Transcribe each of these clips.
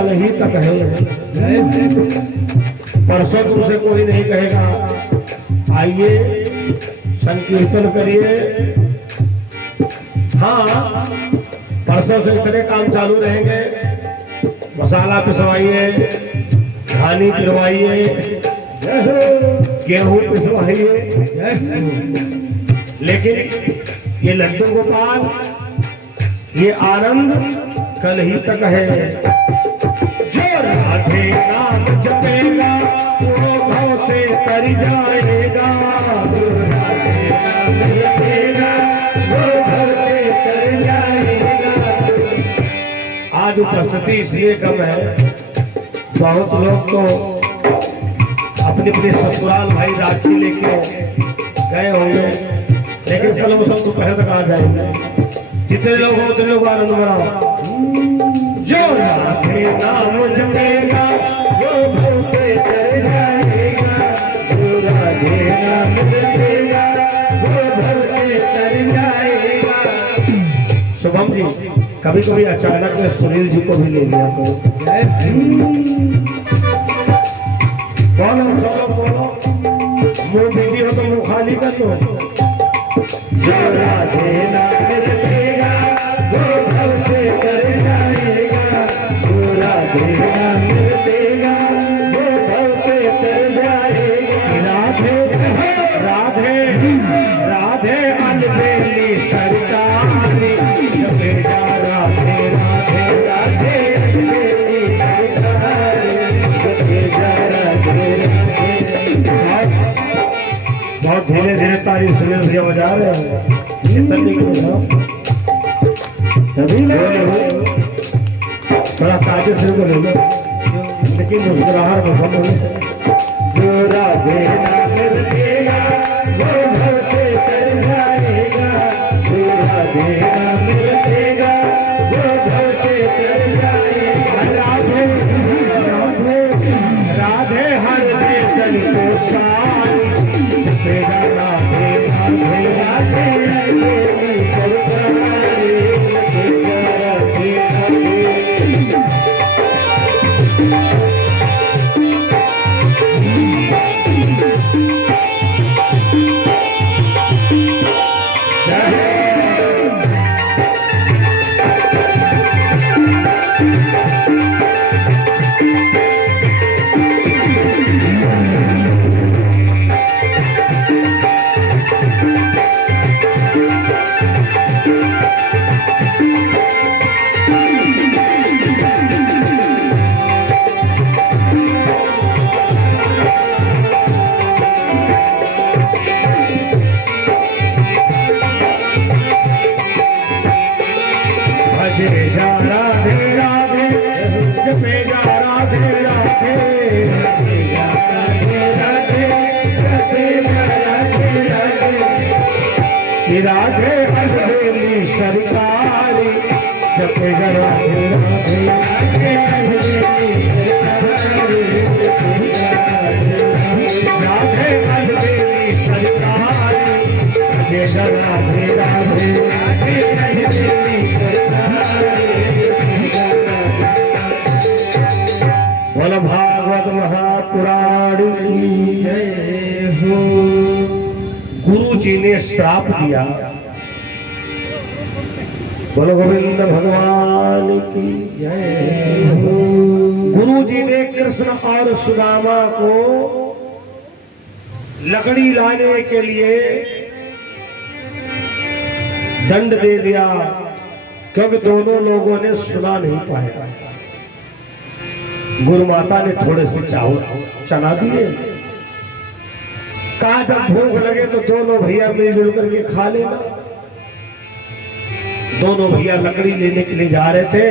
कल ही तक है। परसों तुमसे कोई नहीं कहेगा आइए संकीर्तन करिए। हाँ, परसों से इतने काम चालू रहेंगे, मसाला पिसवाइए, धानी पिसवाइए, गेहूं पिसवाइए। लेकिन ये लड्डू गोपाल, ये आनंद कल ही तक है। जो राधे नाम जपेगा वो भव से तर जाएगा। जो राधे नाम जपेगा वो भव से तर जाएगा। आज उपस्थिति इसलिए कम है, बहुत लोग तो अपने अपने ससुराल भाई राखी लेके गए होंगे, लेकिन कल वो सब दोपहर तक आ जाएंगे। जितने लोग हो उतने लोग आनंद मनाओ। जो राधे नाम जपेगा वो भव से तर जाएगा। जो राधे नाम जपेगा वो भव से तर जाएगा। शुभम जी, कभी कभी अचानक में सुनील जी को भी ले लिया करो। बोलो सब लोग बोलो, मुंह बिजी हो तो मुंह खाली कर दो। जो राधे नाम जपेगा वो भव से तर जाएगा। जो राधे नाम जपेगा वो भव से तर जाएगा। राधे राधे राधे अलबेली सरकारी जपेगा। राधे राधे राधे अलबेली सरकारी जपेगा। राधे राधे। बहुत धीरे धीरे ताली सुनील भैया बजा रहे हैं। तभी थोड़ा काजे से को ले लो, लेकिन मुस्कुराहट में जो राधे नाम जपेगा वो भव से तर जाएगा। जो राधे नाम जपेगा वो भव से तर जाएगा। राधे राधे राधे हर देशन को सारी जपेगा। राधे राधे राधे अलबेली सरकारी जपेगा। राधे राधे। राधे राधे जपेगा। राधे राधे राधे राधे जपेगा। राधे राधे राधे अलबेली सरकारी जपेगा। राधे राधे राधे अलबेली सरकारी जपेगा। राधे अलबेली सरकारी जपेगा। राधे राधे राधे अलबेली सरकारी। बोलो भागवत महापुराण की जय हो। गुरु जी ने श्राप दिया। बोलो गोविंद भगवान की जय हो। गुरु जी ने कृष्ण और सुदामा को लकड़ी लाने के लिए दंड दे दिया, क्योंकि दोनों लोगों ने सुना नहीं पाया। गुरु माता ने थोड़े से चावल चना दिए, कहा जब भूख लगे तो दोनों भैया मिलजुल करके खा लेना। दोनों भैया लकड़ी लेने के लिए जा रहे थे।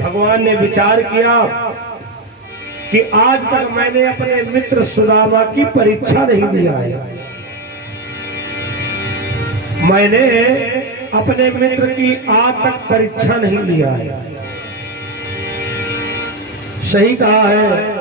भगवान ने विचार किया कि आज तक मैंने अपने मित्र सुदामा की परीक्षा नहीं दिया है। मैंने अपने मित्र की आज तक परीक्षा नहीं लिया है। सही कहा है।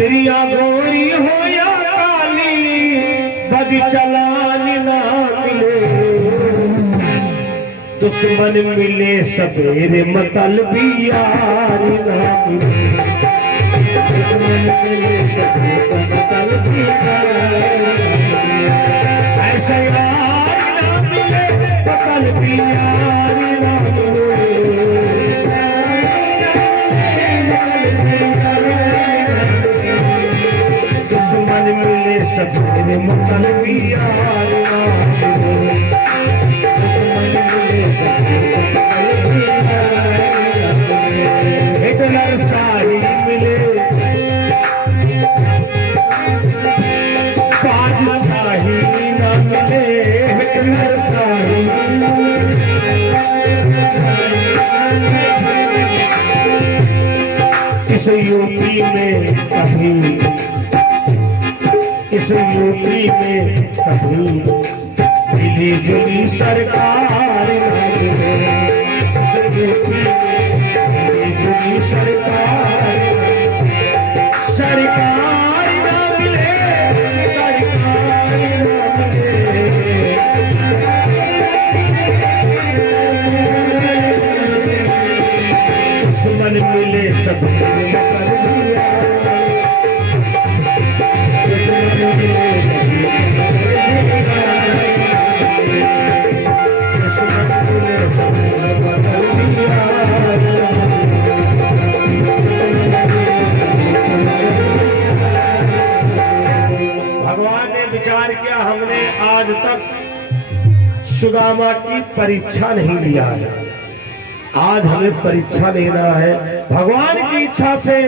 त्रिया गोरी हो या काली बद चलानी ना मिले दुश्मन मिले सवेरे मतलबी यार ना मिले ऐसे यार ना मिले मतलबी यार ना मिले सवेरे मतलबी यार ना हिटलर शाही मिले बादशाही ना मिले हिटलर शाही इस यूपी में कभी इस यूपी में कभी मिली जुली सरकार ना मिले इस यूपी में मिली जुली सरकार सरकार ना मिले सरकार ना मिले दुश्मन मिले सब भगवान ने विचार किया हमने आज तक सुदामा की परीक्षा नहीं लिया है, आज हमें परीक्षा लेना है। भगवान की इच्छा से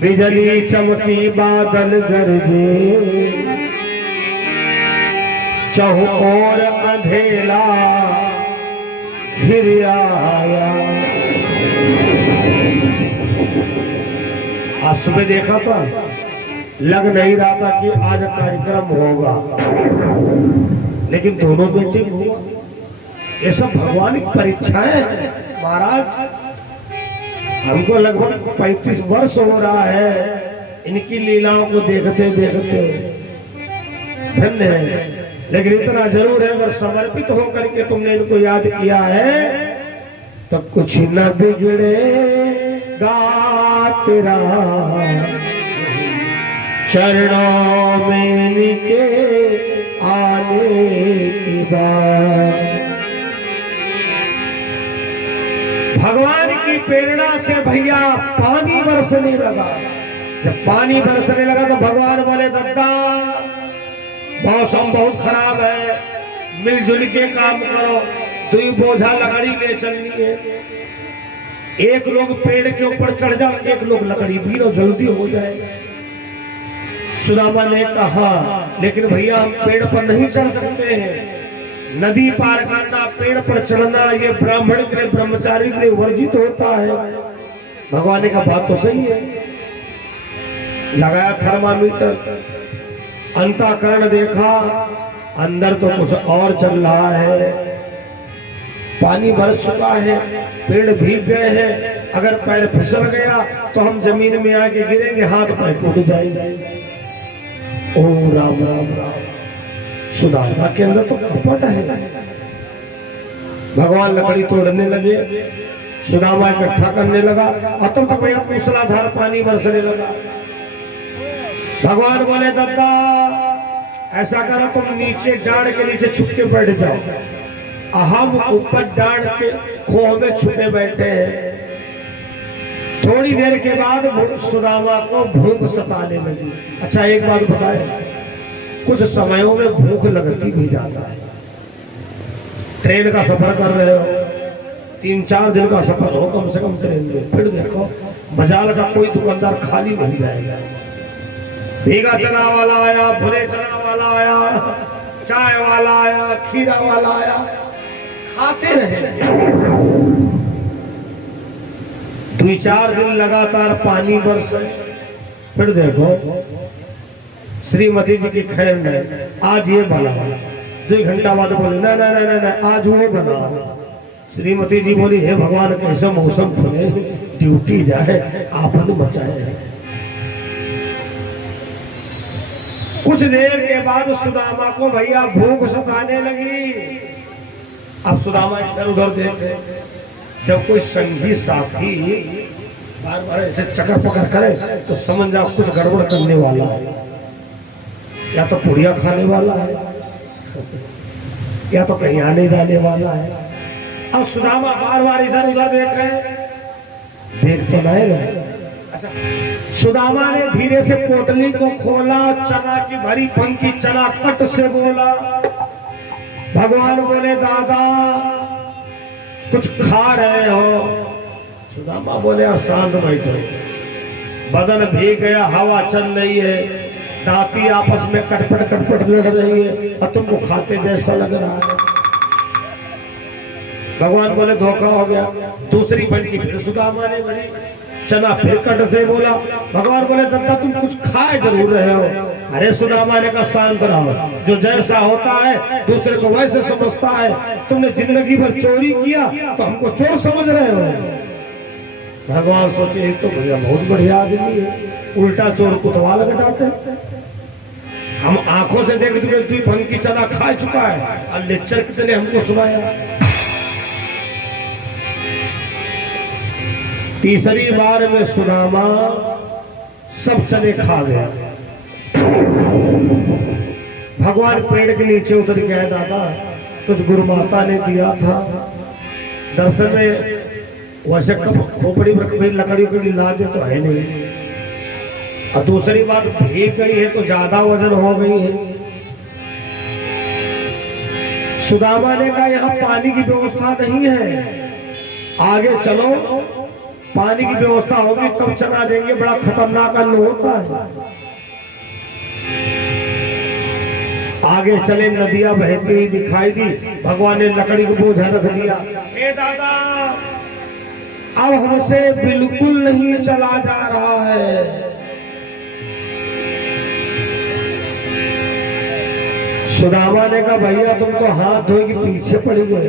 बिजली चमकी बादल गरजे चहुओर अंधेला घिर आया। आज सुबह देखा था, लग नहीं रहा था कि आज कार्यक्रम होगा, लेकिन दोनों मीटिंग हुआ। ये सब भगवान की परीक्षाएं महाराज। हमको लगभग 35 वर्ष हो रहा है इनकी लीलाओं को देखते देखते, धन्य है। लेकिन इतना जरूर है, अगर समर्पित होकर के तुमने इनको याद किया है तो कुछ न बिगड़ेगा तेरा चरणों में इनके आने की बात। भगवान की प्रेरणा से भैया पानी बरसने लगा। जब पानी बरसने लगा तो भगवान बोले दत्ता मौसम बहुत खराब है, मिलजुल के काम करो, 2 बोझा लकड़ी ले चलनी है। एक लोग पेड़ के ऊपर चढ़ जाओ, एक लोग लकड़ी बीनो, जल्दी हो जाएगा। सुदामा ने कहा लेकिन भैया हम पेड़ पर नहीं चढ़ सकते हैं, नदी पार करना, पेड़ पर चढ़ना ये ब्राह्मण के लिए, ब्रह्मचारी के लिए वर्जित होता है। भगवान ने कहा बात तो सही है। लगाया थर्मामीटर, अंतःकरण देखा, अंदर तो कुछ और चल रहा है। पानी बरस चुका है, पेड़ भीग गए हैं, अगर पैर फिसल गया तो हम जमीन में आके गिरेंगे, हाथ पैर टूट जाएंगे। ओम राम राम राम। सुदामा के अंदर तो कपट है। भगवान लकड़ी तोड़ने लगे, सुदामा इकट्ठा करने लगा, और तब तक भैया मूसलाधार पानी बरसने लगा। भगवान बोले दत्ता ऐसा करो तुम नीचे डांड के नीचे छुप के बैठ जाओ, हम ऊपर डांड के खोह में छुपे बैठे हैं। थोड़ी देर के बाद सुदामा को भूख सताने लगी। अच्छा एक बात बताए, कुछ समयों में भूख लगती भी जाता है। ट्रेन का सफर कर रहे हो, 3-4 दिन का सफर हो कम से कम ट्रेन में, फिर देखो बाजार का कोई दुकानदार खाली नहीं जाएगा। भीगा चना वाला आया, भुने चना वाला आया, चाय वाला आया, खीरा वाला आया, खाते रहे। 2-4 दिन लगातार पानी बरसे, फिर देखो श्रीमती जी की खैर में आज ये बना, 2 घंटा बाद बोले ना ना ना ना आज वो बना। श्रीमती जी बोली हे भगवान कैसे मौसम खुले, ड्यूटी जाए, आपन बचाए। कुछ देर के बाद सुदामा को भैया भूख सताने लगी। अब सुदामा इधर उधर देखे, जब कोई संगी साथी बार बार ऐसे चक्कर पकड़ करे तो समझ जाओ कुछ गड़बड़ करने वाला है, या तो पुड़िया खाने वाला है या तो कहीं आने जाने वाला है। अब सुदामा बार बार इधर उधर देख रहे, देख तो नहीं रहे। अच्छा, सुदामा ने धीरे से पोटली को खोला, चना की भरी पंखी चना कट से बोला। भगवान बोले दादा कुछ खा रहे हो? सुदामा बोले शांत बैठो, बदन भीग गया, हवा चल रही है, दांती आपस में कटपट लड़ रही है और तुमको खाते जैसा लग रहा है। भगवान बोले धोखा हो गया। दूसरी पंखी फिर सुदामा ने भरी, चना फिर कट से बोला। भगवान बोले दत्ता तुम कुछ खाए जरूर रहे हो। अरे सुदामा ने कहा शांत रहो, जो जैसा होता है दूसरे को वैसे समझता है। तुमने जिंदगी भर चोरी किया तो हमको चोर समझ रहे हो। भगवान सोचे तो भैया बहुत बढ़िया आदमी है, उल्टा चोर कुतवाल घटाते। हम आंखों से देख चुके, तू भंग की चना खा चुका है और लेक्चर कितने हमको सुनाया। तीसरी बार में सुदामा सब चने खा गया। भगवान पेड़ के नीचे उतर गया। दादा कुछ गुरुमाता ने दिया था, दरअसल में वैसे खोपड़ी में लकड़ी उकड़ी ला दे तो है नहीं, और दूसरी बात भीग गई है तो ज्यादा वजन हो गई है। सुदामा ने कहा यहाँ पानी की व्यवस्था नहीं है, आगे चलो पानी की व्यवस्था होगी तब चना देंगे, बड़ा खतरनाक अन्न होता है। आगे चले, नदियां बहती हुई दिखाई दी। भगवान ने लकड़ी को बोझा रख दिया। हे दादा अब हमसे बिल्कुल नहीं चला जा रहा है। सुदामा ने कहा भैया तुम तो हाथ धोए के पीछे पड़ गए।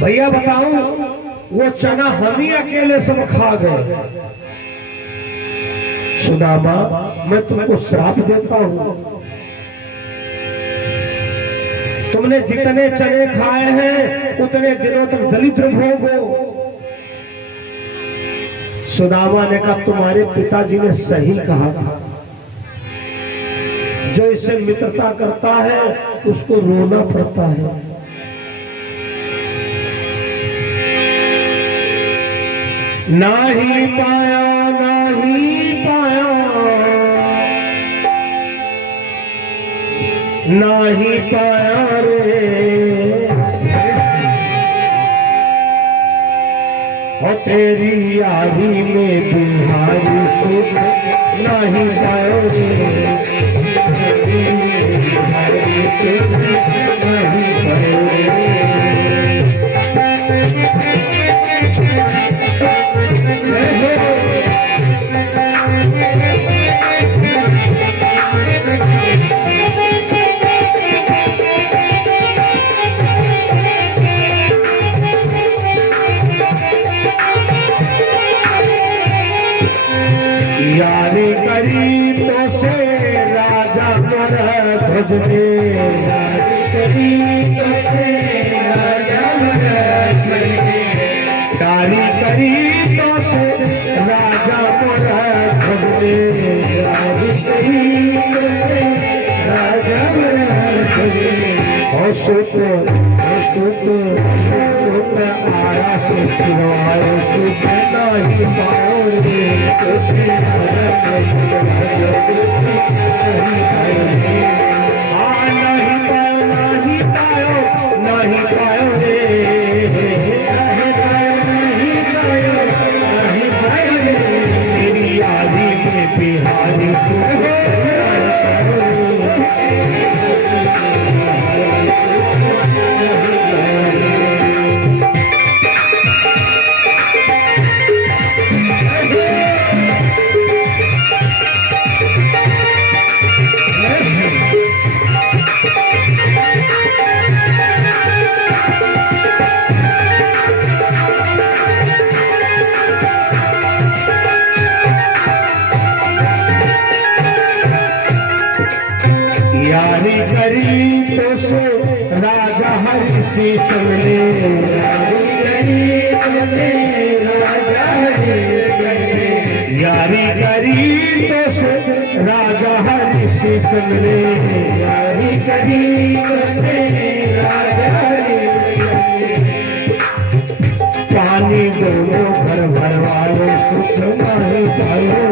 भैया बताऊं, वो चना हम ही अकेले सब खा गए। सुदामा मैं तुमको श्राप देता हूं, तुमने जितने चने खाए हैं उतने दिनों तक दलिद्र भोगो। सुदामा ने कहा तुम्हारे पिताजी ने सही कहा था, जो इससे मित्रता करता है उसको रोना पड़ता है। ना ही पाया नहीं पाया रे, और तेरी यारी में तुम्हारी सुख नहीं पाया रे, तुम्हारी सुख नहीं पाया रे। यारी करी तो से राजा पर ध्वज में, यारी करी तो से राजा पर ध्वज में, यारी करी तो से राजा पर ध्वज में, यारी करी तो से राजा पर ध्वज में। और सुख आया सुख आयो सुख नहीं पाओ रे, नहीं पायो रे, तेरी आदि में बिहारी सुख यारी करी तो से राजा हरिश्चंद्र यारी करी राजा पानी दोनों घर भरवाओ सुख नहीं पायो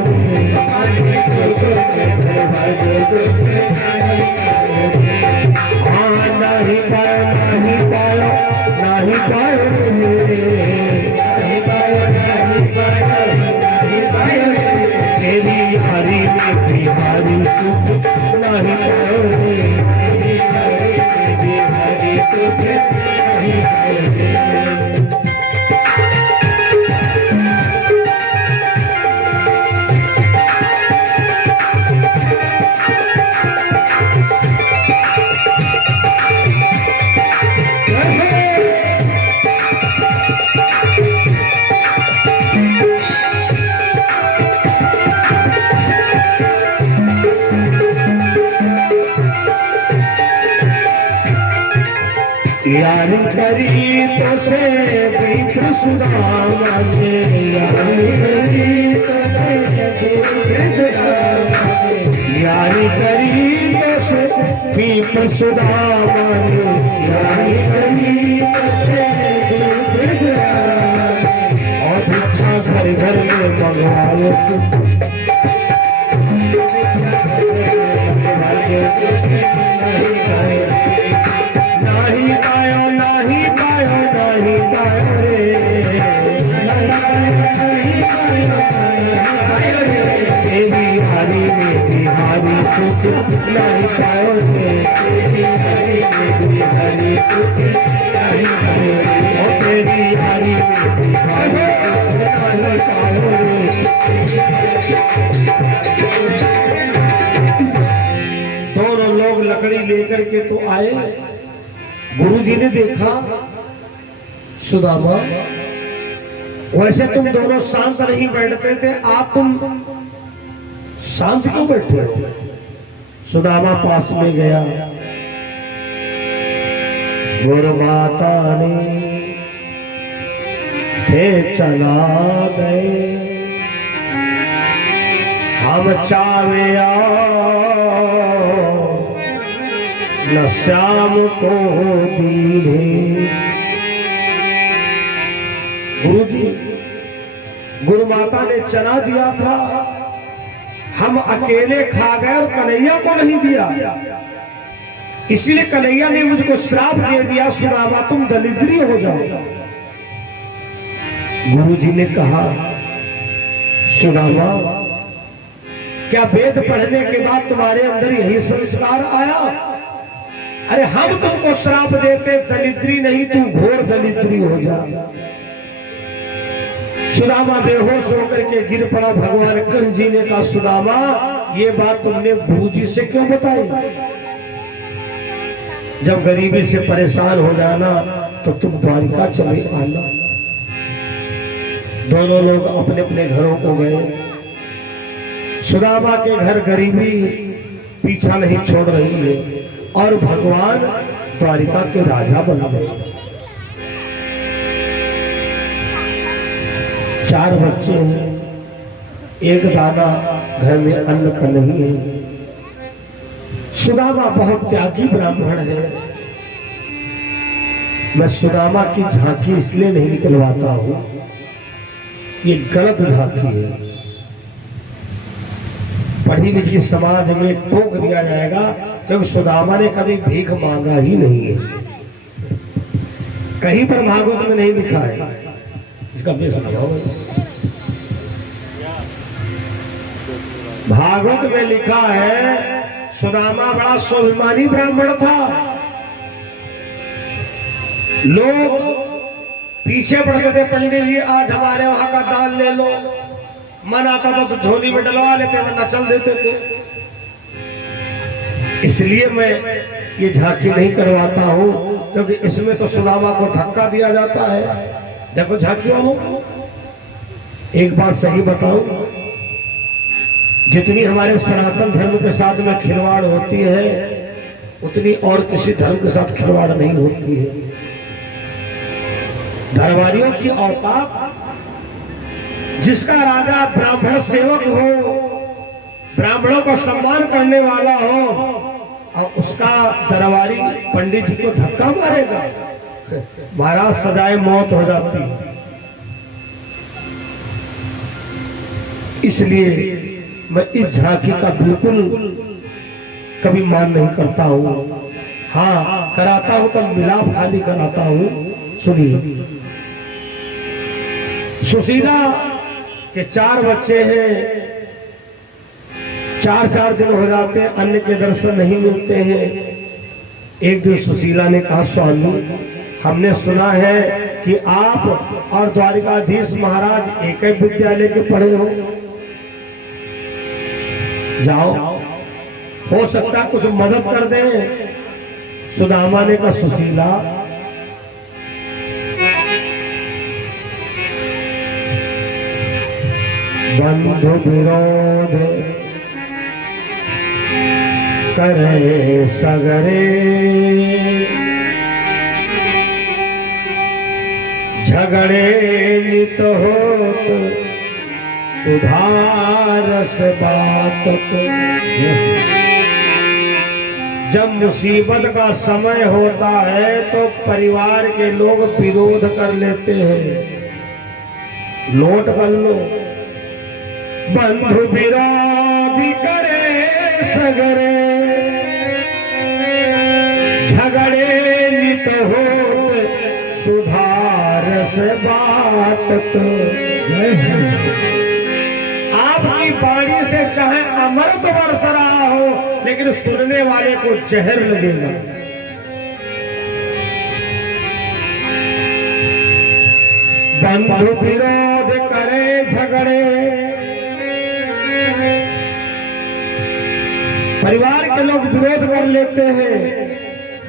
हाँ नहीं पायो नहीं पायो नहीं पायो नहीं पायो नहीं पायो तेरी हरी में बिहारी सुख नहीं पायो तेरी हरी सुख नहीं पायो यारी करी तो से मित्र सुदामा यारी करी तो यारी करी तो से मित्र सुदामा यारी करी तो और भिक्षा घर घर में मंगवाए नहीं पायो नहीं पायो नहीं पायो रे तेरी हरी में बिहारी सुख नहीं पायो रे तेरी हरी में बिहारी सुख नहीं पायो रे तेरी हरी में बिहारी सुख नहीं पायो रे दोनों लोग लकड़ी लेकर के तो आए गुरु जी ने देखा सुदामा वैसे तुम दोनों शांत नहीं बैठते थे आप तुम शांत क्यों बैठे हो सुदामा पास में गया गुरु माता ने थे चला गए हम चावे न श्याम को दीने गुरु जी गुरु माता ने चना दिया था हम अकेले खा गए और कन्हैया को नहीं दिया इसलिए कन्हैया ने मुझको श्राप दे दिया सुदामा तुम दरिद्री हो जाओ गुरु जी ने कहा सुदामा क्या वेद पढ़ने के बाद तुम्हारे अंदर यही संस्कार आया अरे हम तुमको श्राप देते दरिद्री नहीं तू घोर दरिद्री हो जा सुदामा बेहोश होकर के गिर पड़ा भगवान कृष्ण जी ने कहा सुदामा ये बात तुमने गुरु जी से क्यों बताई जब गरीबी से परेशान हो जाना तो तुम द्वारिका चले आना दोनों लोग अपने अपने घरों को गए सुदामा के घर गरीबी पीछा नहीं छोड़ रही है और भगवान द्वारिका के राजा बन गए 4 बच्चे हैं एक दाना घर में अन्न का नहीं है सुदामा बहुत त्यागी ब्राह्मण है मैं सुदामा की झांकी इसलिए नहीं निकलवाता हूं ये गलत झांकी है पढ़ी लिखी समाज में टोक दिया जाएगा क्योंकि सुदामा ने कभी भीख मांगा ही नहीं है कहीं पर भागवत में नहीं लिखा है इसका भागवत में लिखा है सुदामा बड़ा स्वाभिमानी ब्राह्मण था लोग पीछे पड़ते थे पंडित जी आज हमारे वहां का दाल ले लो मन आता था तो झोली में डलवा लेते वरना चल देते थे इसलिए मैं ये झांकी नहीं करवाता हूं क्योंकि इसमें तो सुदामा को धक्का दिया जाता है देखो झांकी वालों एक बात सही बताऊं जितनी हमारे सनातन धर्म के साथ में खिलवाड़ होती है उतनी और किसी धर्म के साथ खिलवाड़ नहीं होती है दरबारियों की औकात, जिसका राजा ब्राह्मण सेवक हो, ब्राह्मणों का सम्मान करने वाला हो, और उसका दरबारी पंडित जी को धक्का मारेगा, महाराज सजाए मौत हो जाती है। इसलिए मैं इस झांकी का बिल्कुल कभी मान नहीं करता हूं। हाँ, कराता हूं तो मिलाप खाली कराता हूं। सुनिए, सुशीला के 4 बच्चे हैं, 4 दिन हो जाते हैं, अन्य के दर्शन नहीं मिलते हैं। एक दिन सुशीला ने कहा, स्वामी हमने सुना है कि आप और द्वारिकाधीश महाराज एक ही विद्यालय के पढ़े हो, जाओ, हो सकता है कुछ मदद कर दें। सुदामा ने कहा, सुशीला बंधु विरोध करे सगरे, झगड़े नित होत सुधारस बात। जब मुसीबत का समय होता है तो परिवार के लोग विरोध कर लेते हैं। नोट कर लो, बंधु विरोधी करे सगरे, झगड़े नित होत सुधारस बात। आपकी वाणी से चाहे अमृत बरस रहा हो, लेकिन सुनने वाले को जहर लगेगा। बंधु विरोध करे झगड़े, परिवार के लोग विरोध कर लेते हैं।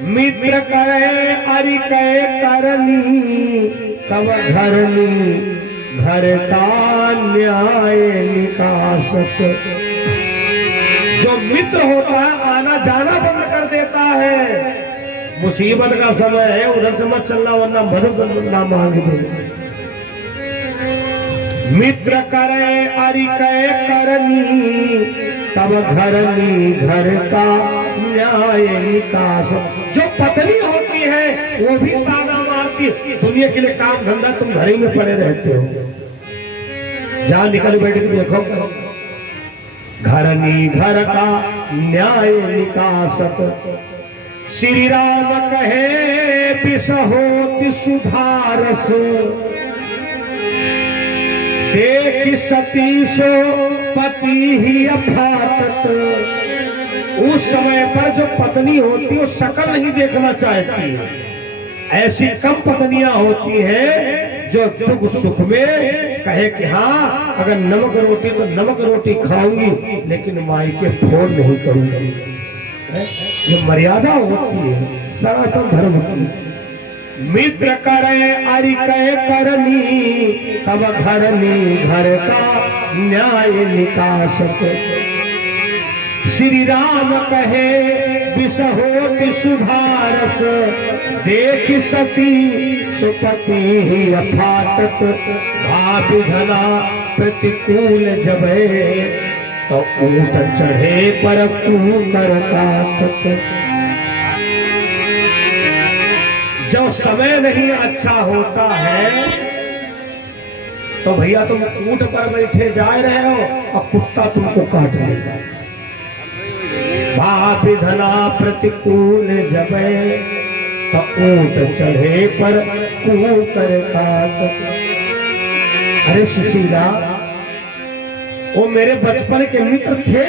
मित्र करे अरि कहे करनी, तब घरनी घर का न्याय निकासक। जो मित्र होता है आना जाना बंद कर देता है। मुसीबत का समय है, उधर से मत चलना वरना मदद ना मांग दे। मित्र करे अरि कहे करनी, तब घरनी घर का न्याय निकास। जो पत्नी होती है वो भी ताना मारती है, दुनिया के लिए काम धंधा तुम घर ही में पड़े रहते हो, जहां निकल बैठ के देखो। घरनी घर का न्याय निकासक, श्री राम कहे बिसहोति सुधारस। देख सती सो पति ही अफाटत। उस समय पर जो पत्नी होती है वो शकल नहीं देखना चाहती है। ऐसी कम पत्नियां होती हैं जो दुख सुख में कहे कि हाँ, अगर नमक रोटी तो नमक रोटी खाऊंगी, लेकिन माई के फोन नहीं करूंगी। ये मर्यादा होती है सनातन धर्म की। मित्र करे अरि कहे करनी, तब घरनी घर का न्याय निकासक। श्री राम कहे बिसहोति सुधारस। देख सती सुपति ही अफाटत। भाभी धना प्रतिकूल जबे, तो ऊंट चढ़े पर कूकर काटत। जब समय नहीं अच्छा होता है तो भैया तुम ऊंट पर बैठे जा रहे हो और कुत्ता तुमको काट लेगा। भाभी धना प्रतिकूल जबे, तो ऊंट चढ़े पर कूकर काटत। अरे सुशीला, वो मेरे बचपन के मित्र थे।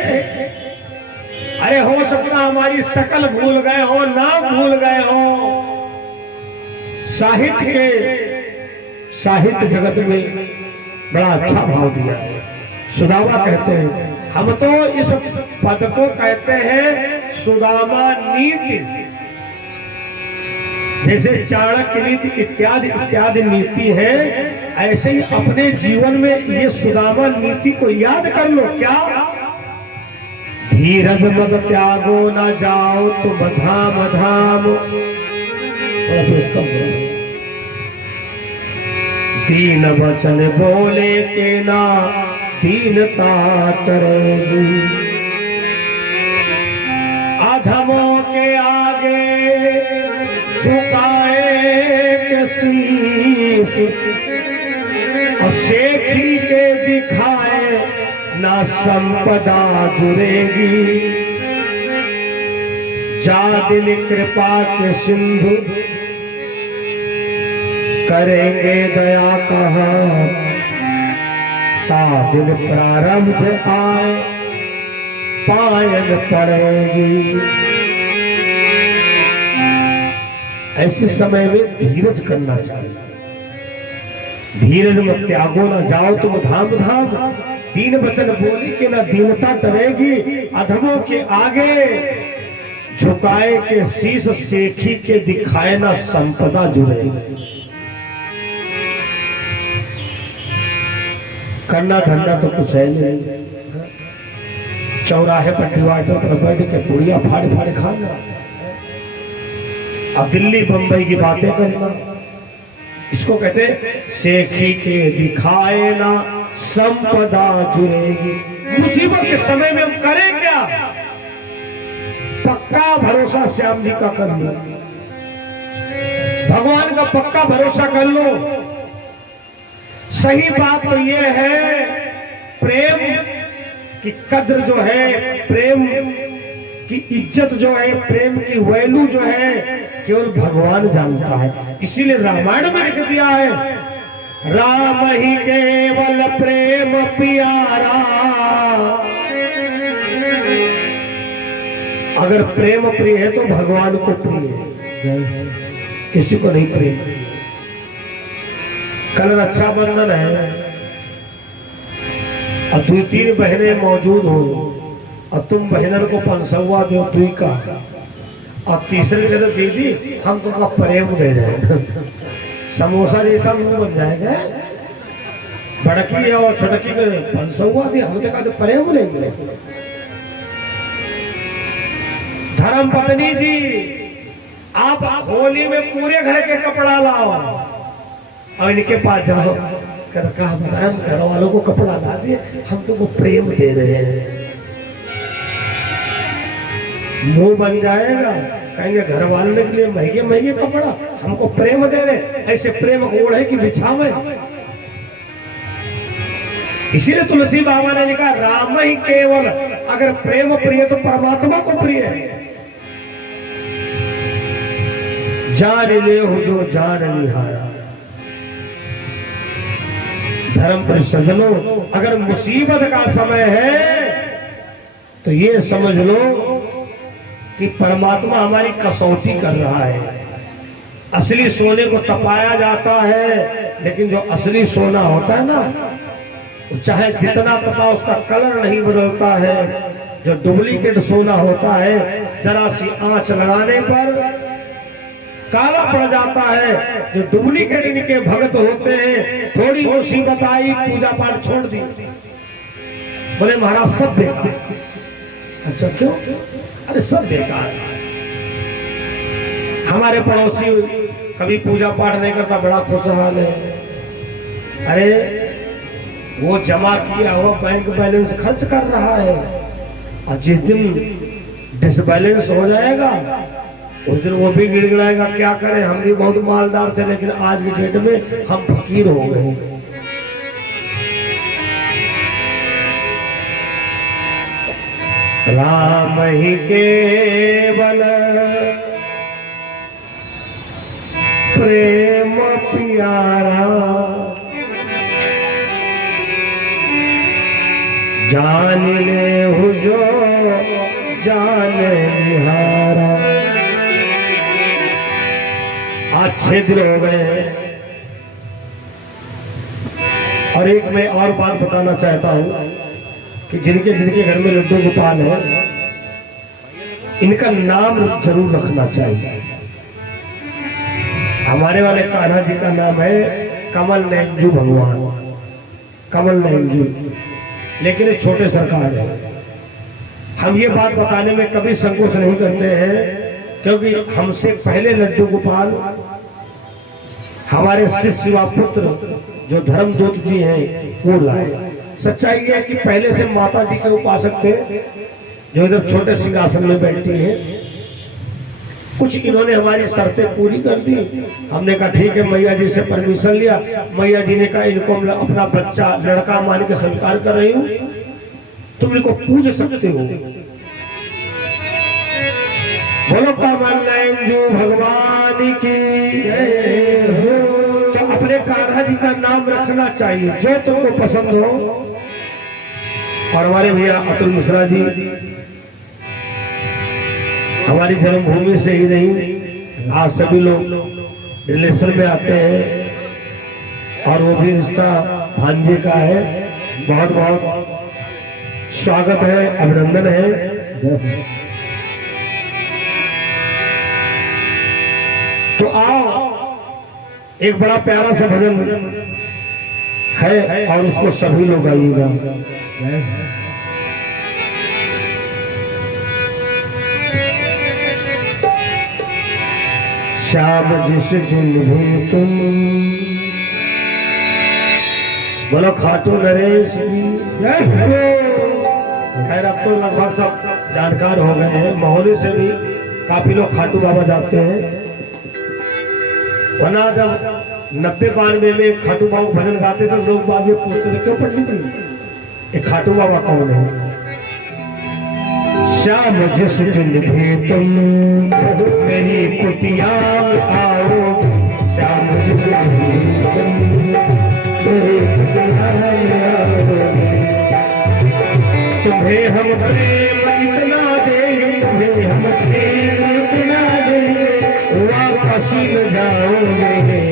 अरे हो सकता हमारी शकल भूल गए हो, नाम भूल गए हो। साहित्य जगत में बड़ा अच्छा भाव दिया है। सुदामा कहते हैं, हम तो इस पद को कहते हैं सुदामा नीति। जैसे चाणक्य नीति इत्यादि इत्यादि नीति है, ऐसे ही अपने जीवन में ये सुदामा नीति को याद कर लो। क्या? धीरज मत त्यागो न जाओ तुम धाम धाम। दीन वचन बोले के ना दीनता करेगी, अधमों के आगे झुकाए के शीश, और शेखी के दिखाए ना संपदा जुड़ेगी। जा दिन कृपा के सिंधु करेंगे दया कहाँ, ता दिन प्रारंभ आए पायन पड़ेगी। ऐसे समय में धीरज करना चाहिए, धीरज में त्यागो ना जाओ तुम धाम धाम, दीन वचन बोली के ना दीनता टरेगी, अधमों के आगे झुकाए के शीश, शेखी के दिखाए ना संपदा जुड़ेगी। करना धंधा तो कुछ है नहीं, चौराहे पर डिवाइडर पर बैठ के पुड़िया फाड़ फाड़ खाना, अब दिल्ली बंबई की बातें करना, इसको कहते शेखी के दिखाए ना संपदा जुड़ेगी। मुसीबत के समय में हम करें क्या? पक्का भरोसा श्याम जी का कर लो, भगवान का पक्का भरोसा कर लो। सही बात तो यह है, प्रेम की कद्र जो है, प्रेम की इज्जत जो है, प्रेम की वैल्यू जो है, केवल भगवान जानता है। इसीलिए रामायण में लिख दिया है, राम ही केवल प्रेम प्यारा। अगर प्रेम प्रिय है तो भगवान को प्रिय है, किसी को नहीं प्रिय। कल रक्षाबंधन है और 2-3 बहनें मौजूद हो, और तुम बहनन को 500 दो तुई का, और तीसरे के कहते दीदी हम तुमका प्रेम दे रहे हैं, समोसा जैसा मुंह बन जाएगा, बड़की और छोटकी के 500 दी, हम तो प्रेम लेंगे। धर्म पत्नी जी आप होली में पूरे घर के कपड़ा लाओ और इनके पास जाओ, कहा बताया हम घर वालों को कपड़ा ला दिए, हम तुमको प्रेम दे रहे हैं। मुंह बन जाएगा, कहेंगे घर वालों के लिए महंगे महंगे कपड़ा, हमको प्रेम दे रहे। ऐसे प्रेम ओढ़े कि बिछावे। इसीलिए तुलसी बाबा ने लिखा, राम ही केवल, अगर प्रेम प्रिय तो परमात्मा को प्रिय है। जान ले हो जो जान निहारा। धर्म पर सजनों, अगर मुसीबत का समय है तो ये समझ लो कि परमात्मा हमारी कसौटी कर रहा है। असली सोने को तपाया जाता है, लेकिन जो असली सोना होता है ना, चाहे जितना तपा उसका कलर नहीं बदलता है। जो डुप्लीकेट सोना होता है, जरा सी आंच लगाने पर काला पड़ जाता है। जो डुप्लीकेट इनके भक्त होते हैं, थोड़ी मुसीबत आई पूजा पाठ छोड़ दी, बोले महाराज सब बेकार। अच्छा क्यों? अरे सब बेकार। हमारे पड़ोसी कभी पूजा पाठ नहीं करता, बड़ा खुशहाल है। अरे वो जमा किया हुआ बैंक बैलेंस खर्च कर रहा है, और जिस दिन डिसबैलेंस हो जाएगा उस दिन वो भी गिड़गिड़ाएगा, क्या करें हम भी बहुत मालदार थे, लेकिन आज की डेट में हम फकीर हो गए। राम ही केवल प्रेम प्यारा, जान ले हो जो जान निहारा। अच्छे दिन हो गए। और एक मैं और बात बताना चाहता हूं कि जिनके जिनके घर में लड्डू गोपाल है, इनका नाम जरूर रखना चाहिए। हमारे वाले कान्हा जी का नाम है कमल नैंजू भगवान, कमल नैंजू, लेकिन एक छोटे सरकार है। हम ये बात बताने में कभी संकोच नहीं करते हैं, क्योंकि हमसे पहले लड्डू गोपाल हमारे शिष्य व पुत्र जो धर्मदूत जी हैं वो लाए। सच्चाई है कि पहले से माता जी के उपासक थे जो इधर छोटे सिंहासन में बैठी हैं। कुछ इन्होंने हमारी शर्तें पूरी कर दी। हमने कहा ठीक है, मैया जी से परमिशन लिया। मैया जी ने कहा इनको अपना बच्चा लड़का मान के स्वीकार कर रही हूँ, तुम इनको पूज सकते हो। बोलो कामनैंजू भगवान की जय हो। तो अपने कान्हा जी का नाम रखना चाहिए जो तुमको पसंद हो। और हमारे भैया अतुल मिश्रा जी हमारी जन्मभूमि से ही नहीं, आज सभी लोग रिलेशन में आते हैं और वो भी रिश्ता भांजे का है। बहुत बहुत स्वागत है, अभिनंदन है। तो आओ, एक बड़ा प्यारा सा भजन है और उसको सभी लोग गाइएगा। श्याम जिस दिन भी तुम, बोलो खाटू नरेश की जय हो। खैर अब तो लगभग सब जानकार हो गए हैं, मोहल्ले से भी काफी लोग खाटू बाबा जाते हैं। वरना जब 90-92 में खाटू बाबा भजन गाते थे लोग बाद में पूछते थे क्यों पंडित जी ये खाटू बाबा कौन है। श्याम जिस दिन भी तुम मेरी कुटिया में आओ, श्याम जिस दिन भी तुम मेरी कुटिया में आओ, तुम्हें हम प्रेम इतना देंगे, तुम्हें हम प्रेम इतना देंगे, वापस न जाओगे।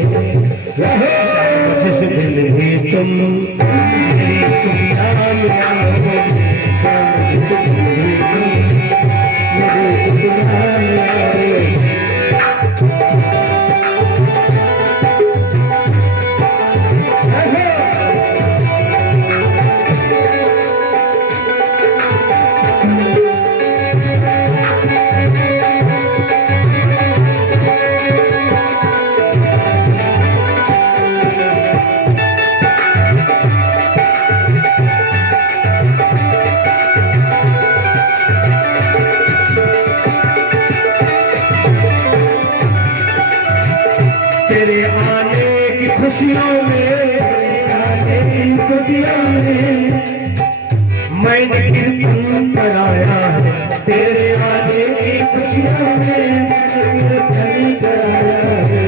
श्याम जिस दिन भी तुम मेरी कुटिया में आओ, श्याम जिस दिन भी तुम मेरी कुटिया में आओ। तेरे आने की खुशियों में, आने की खुशियों में मैंने कीर्तन कराया है। तेरे आने की खुशियों में कीर्तन कराया है।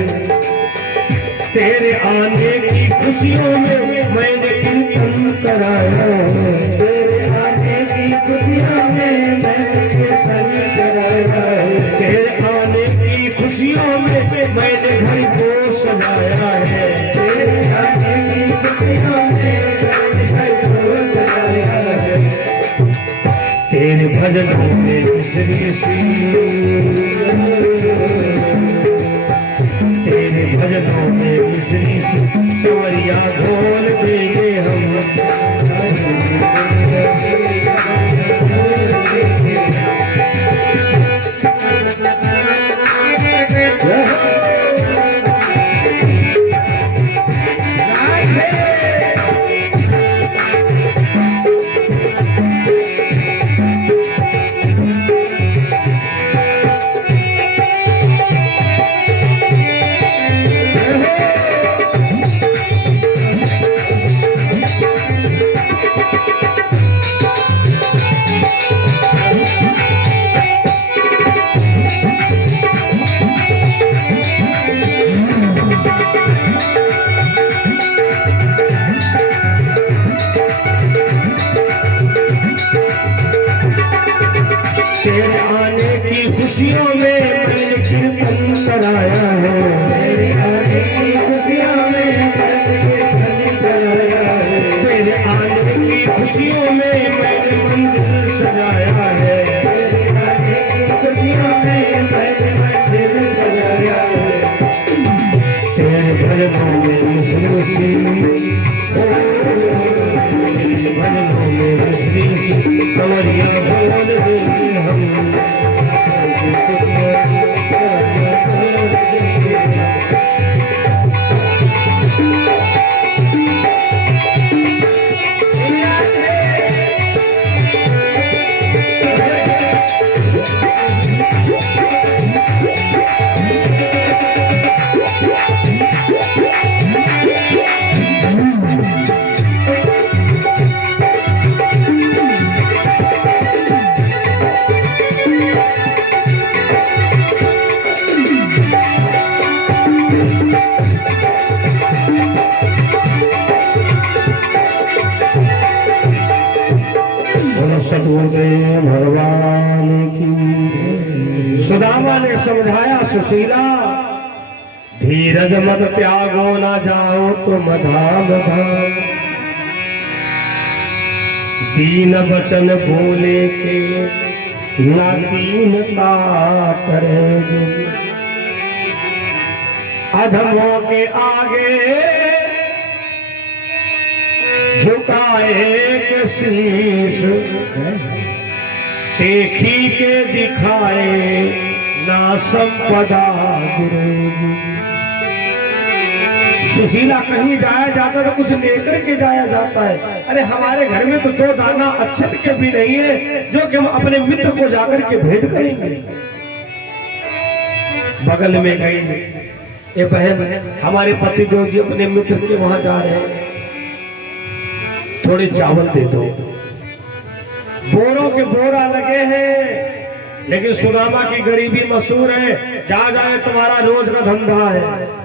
तेरे आने की खुशियों में मैंने कीर्तन कराया है। तेरे आने की खुशियों में मैंने कीर्तन कराया है। तेरे आने की खुशियों में मैंने घर को सजाया है। तेरे आने की खुशियों में मैंने घर को सजाया है। तेरे भजनों में बिजली सी, तेरे भजनों में बिजली सी सवरिया ढोल देंगे हम। तेरे आने की खुशियों में मैंने कीर्तन कराया है। तेरे आने की खुशियों में मैंने कीर्तन कराया है। तेरे आने की खुशियों में मैंने मंदिर सजाया है। तेरे आने की खुशियों में मैंने मंदिर सजाया है। तेरे भजनों में बिजली सी, भजनों में बिजली सी सवरिया बोल देंगे हम। सतगुरुदेव भगवान की। सुदामा ने समझाया सुशीला, धीरज मत त्यागो, ना जाओ तुम धाम धाम। दीन वचन बोले के ना दीनता करेगी। अधमों के आगे झुकाए के शीश, सेखी के दिखाए ना संपदा जुड़ेगी। सुशीला कहीं जाया जाता तो कुछ लेकर के जाया जाता है। अरे हमारे घर में तो 2 दाना अक्षत के भी नहीं है जो कि हम अपने मित्र को जाकर के भेंट करेंगे। बगल में गई, ये बहन हमारे पति देव जी अपने मित्र के वहां जा रहे हैं, थोड़े चावल दे दो। बोरों के बोरा लगे हैं, लेकिन सुदामा की गरीबी मशहूर है, जा जाए तुम्हारा रोज का धंधा है।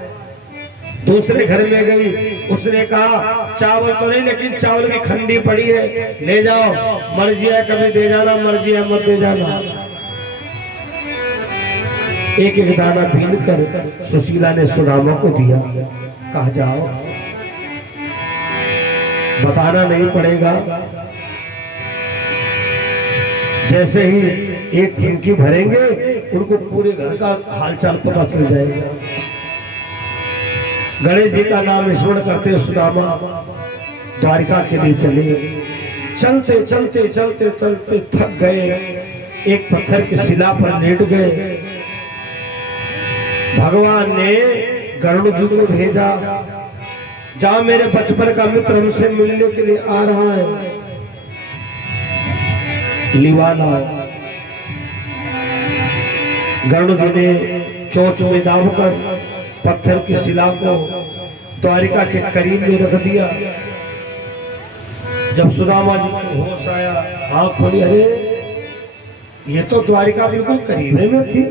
दूसरे घर में गई, उसने कहा चावल तो नहीं लेकिन चावल की खंडी पड़ी है, ले जाओ, मर्जी है कभी दे जाना, मर्जी है मत दे जाना। एक एक दाना बीन कर सुशीला ने सुदामा को दिया, कहा जाओ, बताना नहीं पड़ेगा। जैसे ही एक टिंकी भरेंगे उनको पूरे घर का हालचाल पता चल जाएगा। गणेश जी का नाम स्मरण करते सुदामा द्वारिका के लिए चले। चलते चलते चलते चलते थक गए, एक पत्थर की शिला पर लेट गए। भगवान ने गरुड़ जी को भेजा, जहां मेरे बचपन का मित्र हमसे मिलने के लिए आ रहा है, लिवाला। गरुड़ जी ने चोंच में दाबकर पत्थर की शिला को द्वारिका के करीब में रख दिया। जब सुदामा जी को होश आया, आंख खोली, अरे ये तो द्वारिका बिल्कुल करीब में थी।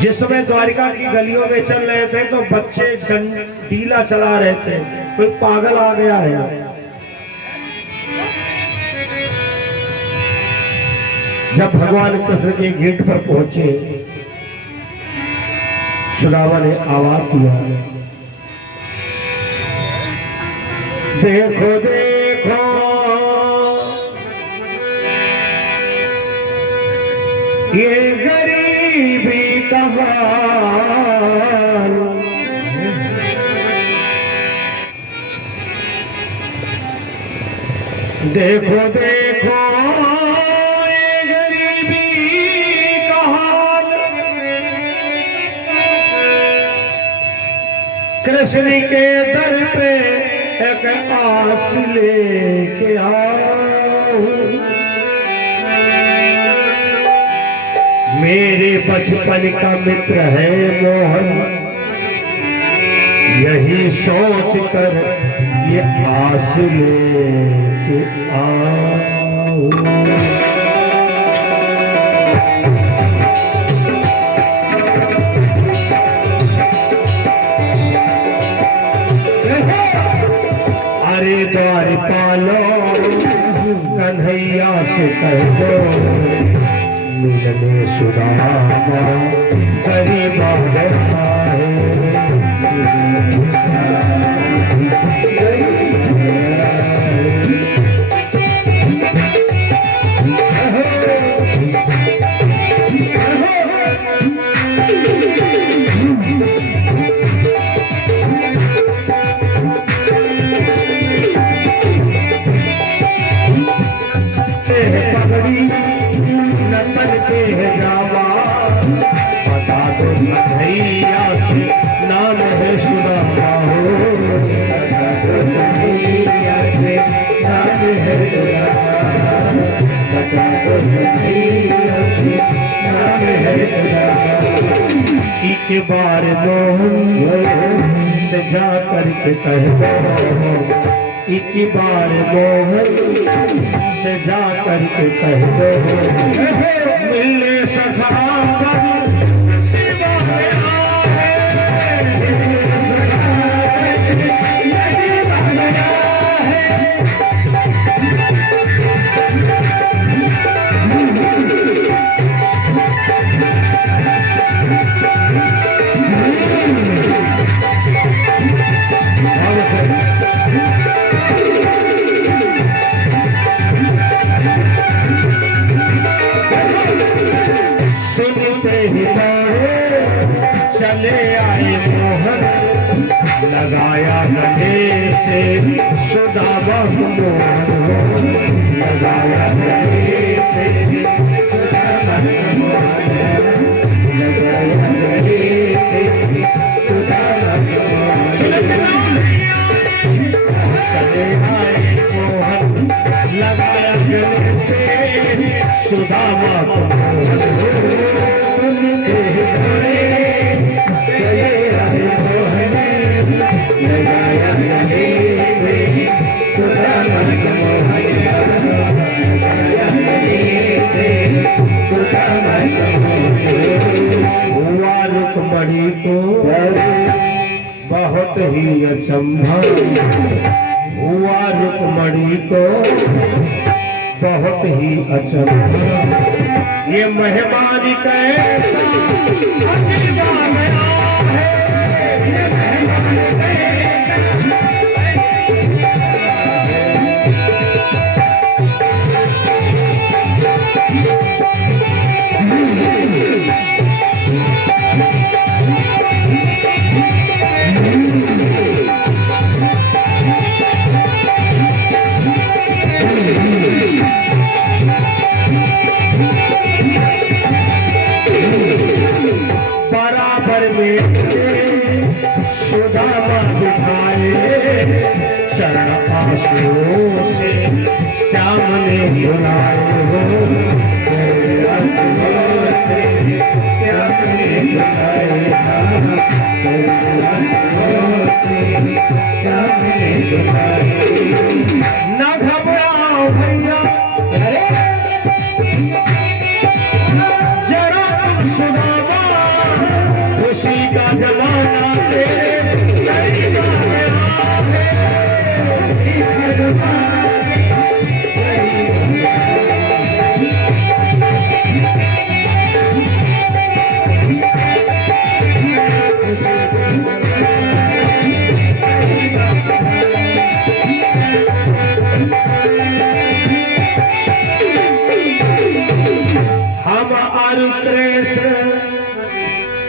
जिस समय द्वारिका की गलियों में चल रहे थे तो बच्चे डीला चला रहे थे, कोई पागल आ गया है। जब भगवान कृष्ण के गेट पर पहुंचे, सुदामा ने आवाज दिया, देखो देखो ये गरीबी का हाल, देखो देखो ये गरीबी का हाल। कृष्ण के दर पे एक आस लेके आओ, मेरे बचपन का मित्र है मोहन, यही सोच कर ये आस लेके आओ। अरे द्वारपालो कन्हैया से कह दो, मिलने सुदामा गरीब है। नसन के जावा बता दो भैया से नाम है सुदामा हो, बता दो भैया से नाम है सुदामा, बता दो भैया से नाम है सुदामा। एक बार मोहन से जा करके कह दो, एक बार मोहन से जा करके कह दो, मिलने सखा से सुदामा को मोहन लगाया गले से सुदामा को मोहन लगाया गले से सुदामा को मोहन लगाया गले से सुदामा को रुक्मणी को बहुत ही अचंभा हुआ, रुक्मणी को बहुत ही अचंभा। ये मेहमान कैसा अजीबा गया है, ये मेहमान बराबर में सुदामा दिखाए, चरण आंसुओं से श्याम ने बुलाए हो, श्याम ने बुलाए, श्याम ने बुलाए। न घबराओ भैया, जरा तुम सुदामा, खुशी का जमाना तेरे करीब आया है। हम और कृष्ण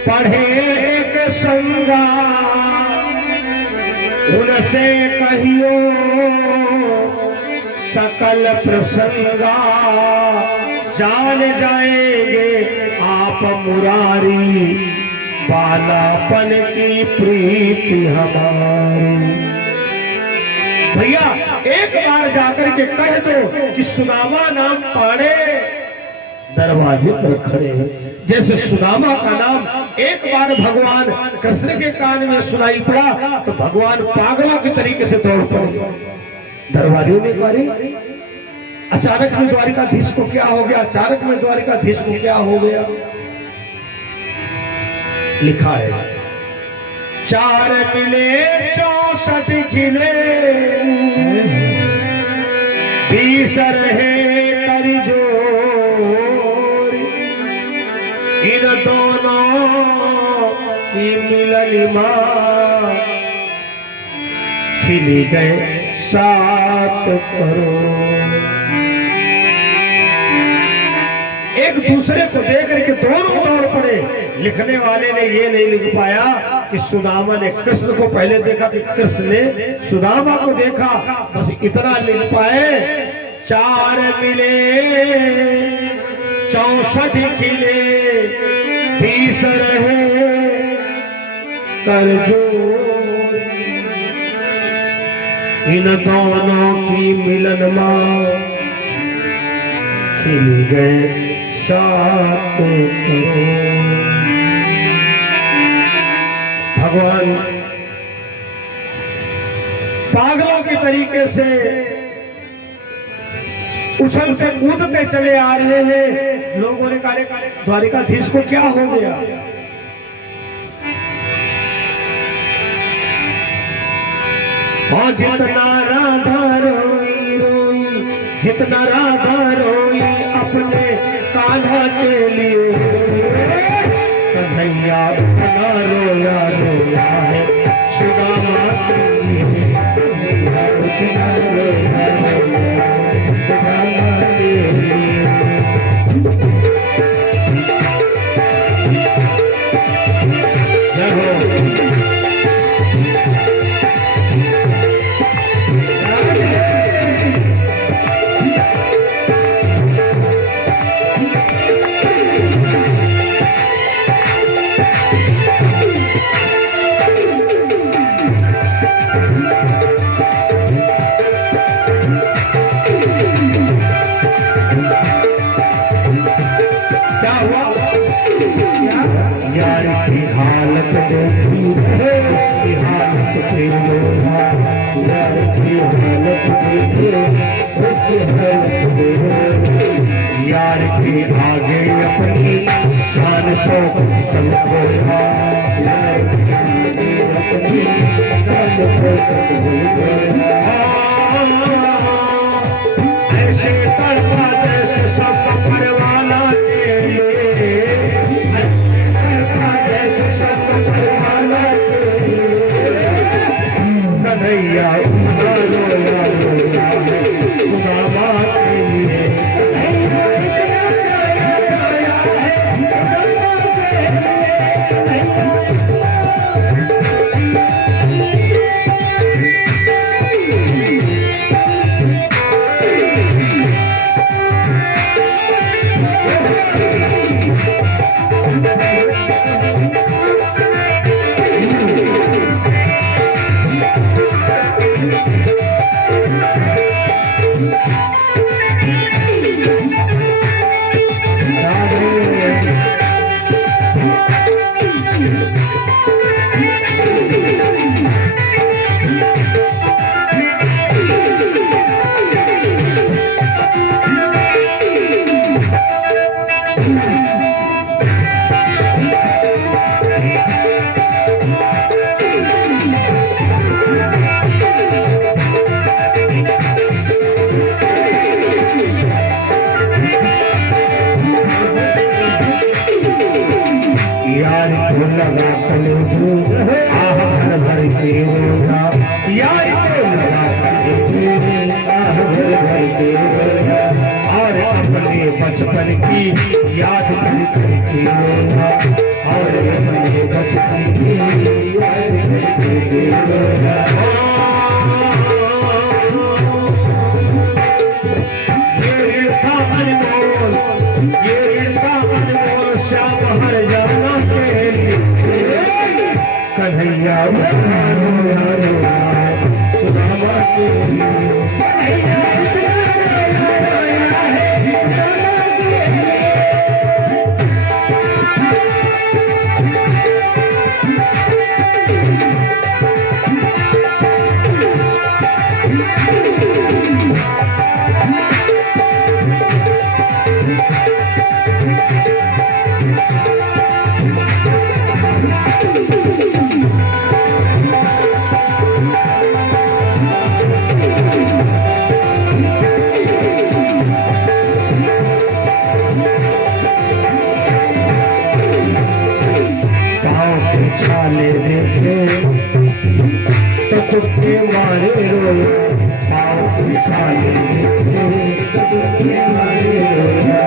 पढ़े एक संगा, उनसे कहियो सकल प्रसंगा, जान जाएंगे आप मुरारी, बालापन की प्रीति हमारी। भैया एक बार जाकर के कह दो कि सुदामा नाम पाड़े दरवाजे पर खड़े हैं। जैसे सुदामा का नाम एक बार भगवान कृष्ण के कान में सुनाई पड़ा तो भगवान पागलों के तरीके से दौड़ पड़े दरवाजे में मारे। अचानक में द्वारिकाधीश को क्या हो गया, अचानक में द्वारिकाधीश को क्या हो गया, लिखा है 4 मिले 64 खिले, 20 रहे कर जोर, इन दोनों की मिलन मां खिली गए 7 करोड़। एक दूसरे को देख करके दोनों दौड़ पड़े। लिखने वाले ने ये नहीं लिख पाया कि सुदामा ने कृष्ण को पहले देखा कि कृष्ण ने सुदामा को देखा, बस इतना लिख पाए 4 मिले 64 खिले, 20 रहे कर जोर, इन दोनों की मिलन मां खिल गए 7 करोड़। भगवान पागलों के तरीके से उछलते कूदते चले आ रहे हैं। लोगों ने कहा द्वारिकाधीश को क्या हो गया? और जितना राधा रोई रोई, जितना राधा रोई अपने कान्हा के लिए, कन्हैया उतना रोया रोया है सुदामा के लिए, उतना रोया रोया सुदामा के लिए। जय हो। यार के आगे अपनी शान शौक सब खोया, यार के आगे अपनी शान शौक सब खोया। ऐसे तड़पा जैसे सब परवाना के लिए, तड़पा जैसे सब परवाना के लिए, कन्हैया रोया रोया है सुदामा के लिए। यार को लगा कलेजू आह भर भर के रोया, यार को लगा कलेजू आह भर भर के रोया, और अपने बचपन की याद कर के रोया, और अपने बचपन की याद करके रोया। ये रिश्ता अनमोल, ये रिश्ता अनमोल श्याम हर जाना के लिए, कन्हैया रोया रोया सुदामा के लिए। छाले देखे तो कुत्ते मारे रोया, पाँव के छाले देखे तो कुत्ते मारे रोया,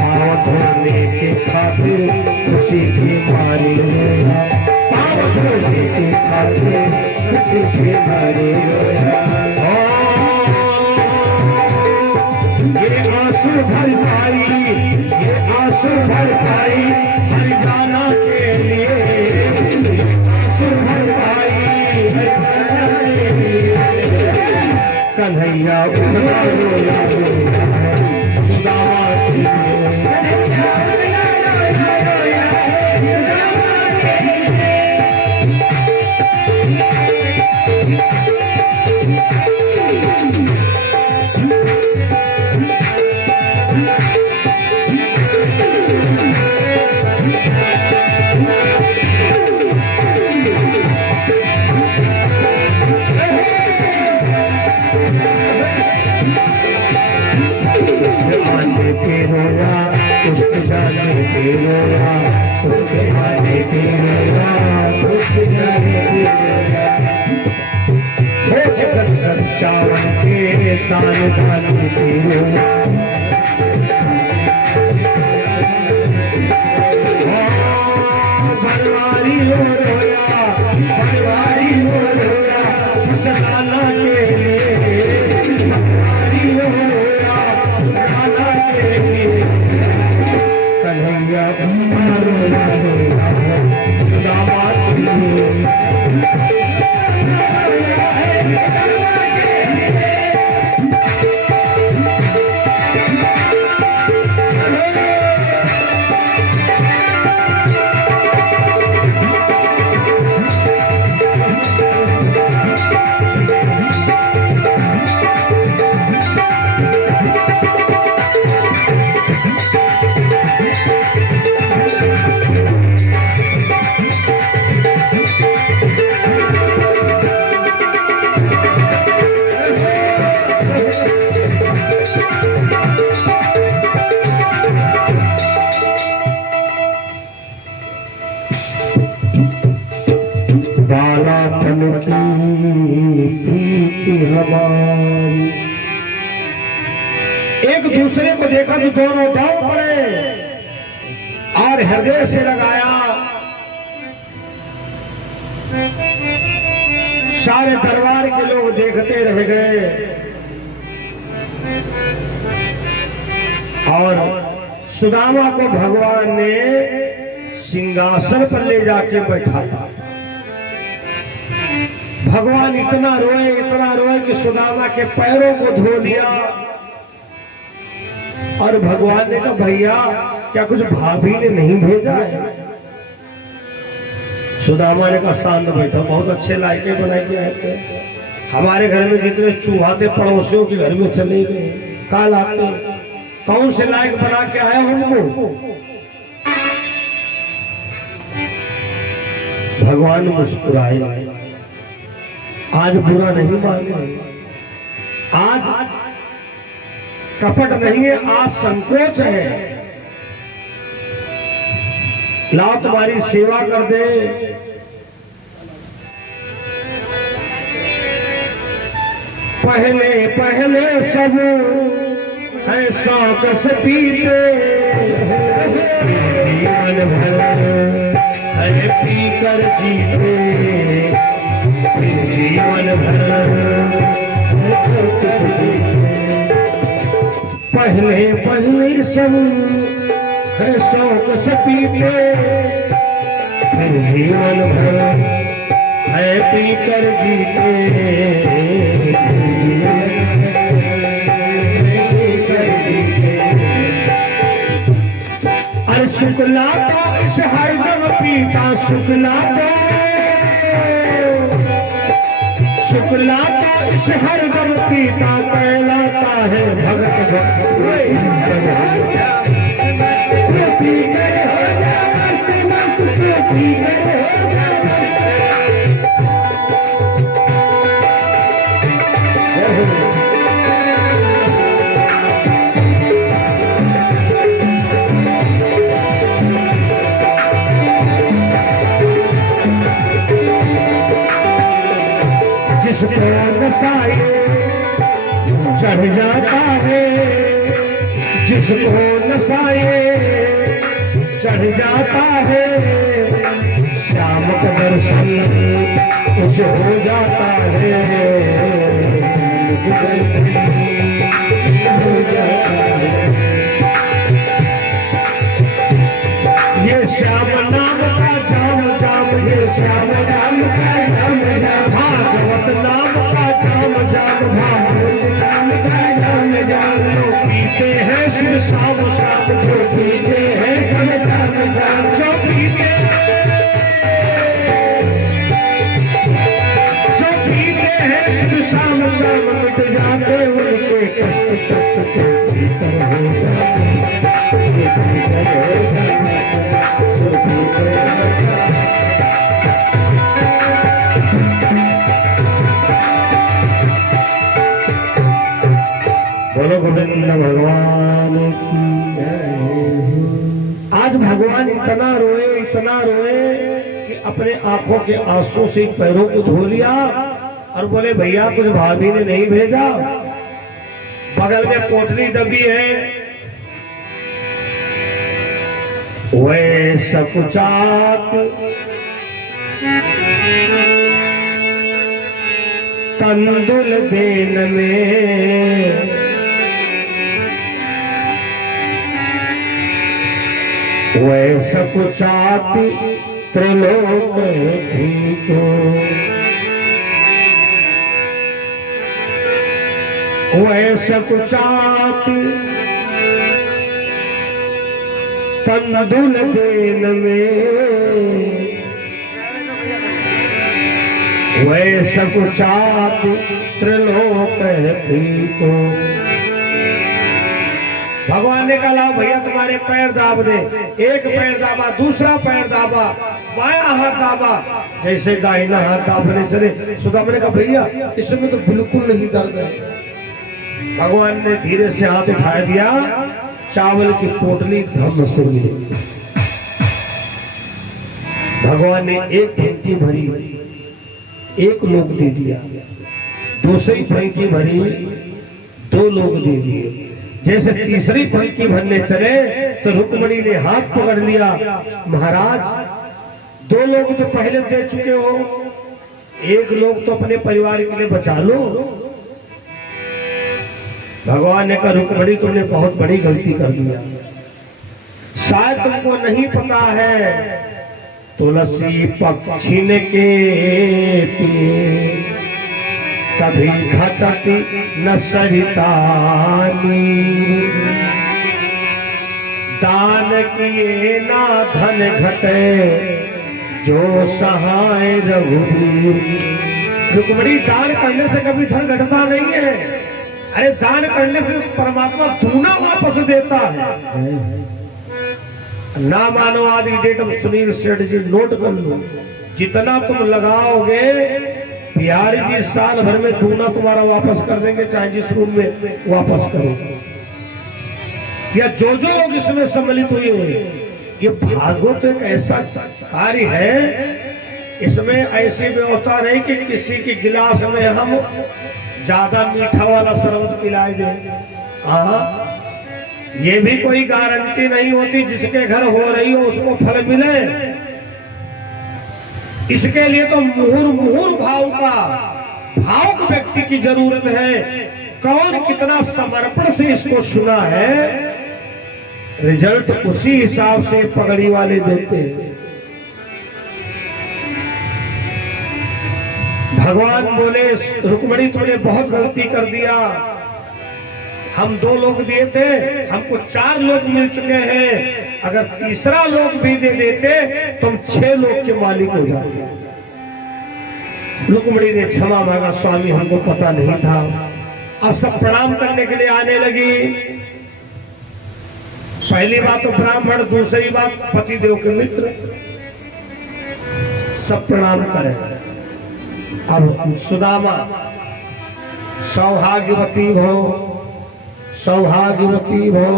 पाँव धोने के खातिर खुशी के मारे रोया, पाँव धोने के खातिर खुशी के मारे रोया। ये आंसू भर पाई, ये आंसू भर पाई हर जाना के लिए, आंसू भर पाई हर जाना के लिए, कन्हैया रोया रोया है सुदामा के लिए। आने पे रोया, उसके जाने पे रोया, उसके आने पे रोया, उसके जाने पे रोया, हो जगत चावन के तारे ताने पे रोया, भरवारी हो रोया, भरवारी हो रोया, सलाना के लिए, भरवारी हो रोया कन्हैया रोया रोया है सुदामा के लिए। प्रीति हमारी। एक दूसरे को देखा तो दोनों दौड़ पड़े और हृदय से लगाया। सारे दरबार के लोग देखते रह गए और सुदामा को भगवान ने सिंहासन पर ले जाके बैठा था। भगवान इतना रोए कि सुदामा के पैरों को धो दिया और भगवान ने कहा भैया क्या कुछ भाभी ने नहीं भेजा है? सुदामा ने कहा शांत बैठो, बहुत अच्छे लायके बनाए के आए थे, हमारे घर में जितने चूहा थे पड़ोसियों के घर में चले गए, काल आते कौन से लायक बना के आया हमको? भगवान मुस्कुराए, आज बुरा नहीं माने, आज कपट नहीं है, आज संकोच है। लाओ तुम्हारी सेवा कर दे। पहले पहले सब है शौक से पीते, जीवन भर है पी कर जीते, जीवन भर पहले पहले सब है शौक से पीते, फिर जीवन भर है पी कर जीते, अरे शुक्ला तो इस हरदम पीता, शुक्ला तो इस हरदम पीता, कहलाता है भगत जिसको नशाए चढ़ जाता है, जिसको नशाए चढ़ जाता है, श्याम का दर्शन उसे हो जाता है, हो जाता है। ये श्याम नाम का जाम जाम, ये श्याम नाम का जाम जाम, भागवत नाम का जाम जाम, भागवत नाम का जाम जाम, जो पीते हैं शिव शाम शाम, जो पीते हैं जाम जाम, जो पीते हैं शिव शाम शाम, मिट जाते उनके कष्ट कष्ट भीतर हो जाते, भीतर हो जाते। बोलो गोविंद भगवान की जय। आज भगवान इतना रोए कि अपने आंखों के आंसू से पैरों को धो लिया और बोले भैया कुछ भाभी ने नहीं भेजा? बगल में पोटली दबी है, वे सकुचात तंदुल देन में, वे सकुचात त्रिलोक को, वे सकुचात तंदुल देन में, वै सकुचात त्रिलोक को। भगवान ने कहा भैया तुम्हारे पैर दाब दे, एक पैर दाबा, दूसरा पैर दाबा, बाया हाथ दाबा, जैसे दाहिना हाथ दाबने चले, सुदामा ने कहा भैया इसमें तो बिल्कुल नहीं दर्द है। भगवान ने धीरे से हाथ उठा दिया, चावल की पोटली धम से मिली। भगवान ने एक ढेंकी भरी, एक लोक दे दिया, दूसरी फंकी भरी 2 लोक दे दिए। जैसे तीसरी फंकी भरने चले तो रुक्मणी ने हाथ पकड़ लिया, महाराज 2 लोग तो पहले दे चुके हो, 1 लोग तो अपने परिवार के लिए बचा लो। भगवान ने कहा रुक्मणी तुमने बहुत बड़ी गलती कर दिया, शायद तुमको नहीं पता है तुलसी पक्षी ने के कभी घटती न सरितानी, दान किए ना धन घटे जो सहाय रघुवीर। रुक्मणी दान करने से कभी धन घटता नहीं है, अरे दान करने से परमात्मा दूना वापस देता है। ना मानो आज की डेट में सुनील सेठ जी नोट कर लो, जितना तुम लगाओगे बिहारी जी साल भर में दूना तुम्हारा वापस कर देंगे, चाहे जिस रूप में वापस करो। या जो लोग इसमें सम्मिलित हुए हैं, ये भागवत एक ऐसा कार्य है, इसमें ऐसी व्यवस्था नहीं कि किसी के गिलास में हम ज्यादा मीठा वाला शरबत पिलाए दें। हाँ, ये भी कोई गारंटी नहीं होती जिसके घर हो रही हो उसको फल मिले। इसके लिए तो मुहुर भावुक व्यक्ति की जरूरत है। कौन कितना समर्पण से इसको सुना है, रिजल्ट उसी हिसाब से पगड़ी वाले देते हैं। भगवान बोले रुक्मणी तुमने बहुत गलती कर दिया, हम 2 लोग दिए थे, हमको 4 लोग मिल चुके हैं, अगर तीसरा लोग भी दे देते तुम 6 लोग के मालिक हो जाते। रुक्मणी ने क्षमा मांगा, स्वामी हमको पता नहीं था। अब सब प्रणाम करने के लिए आने लगी। पहली बात तो ब्राह्मण, दूसरी बात पतिदेव के मित्र, सब प्रणाम करें। अब सुदामा सौभाग्यवती हो, सौभाग्यवती हो।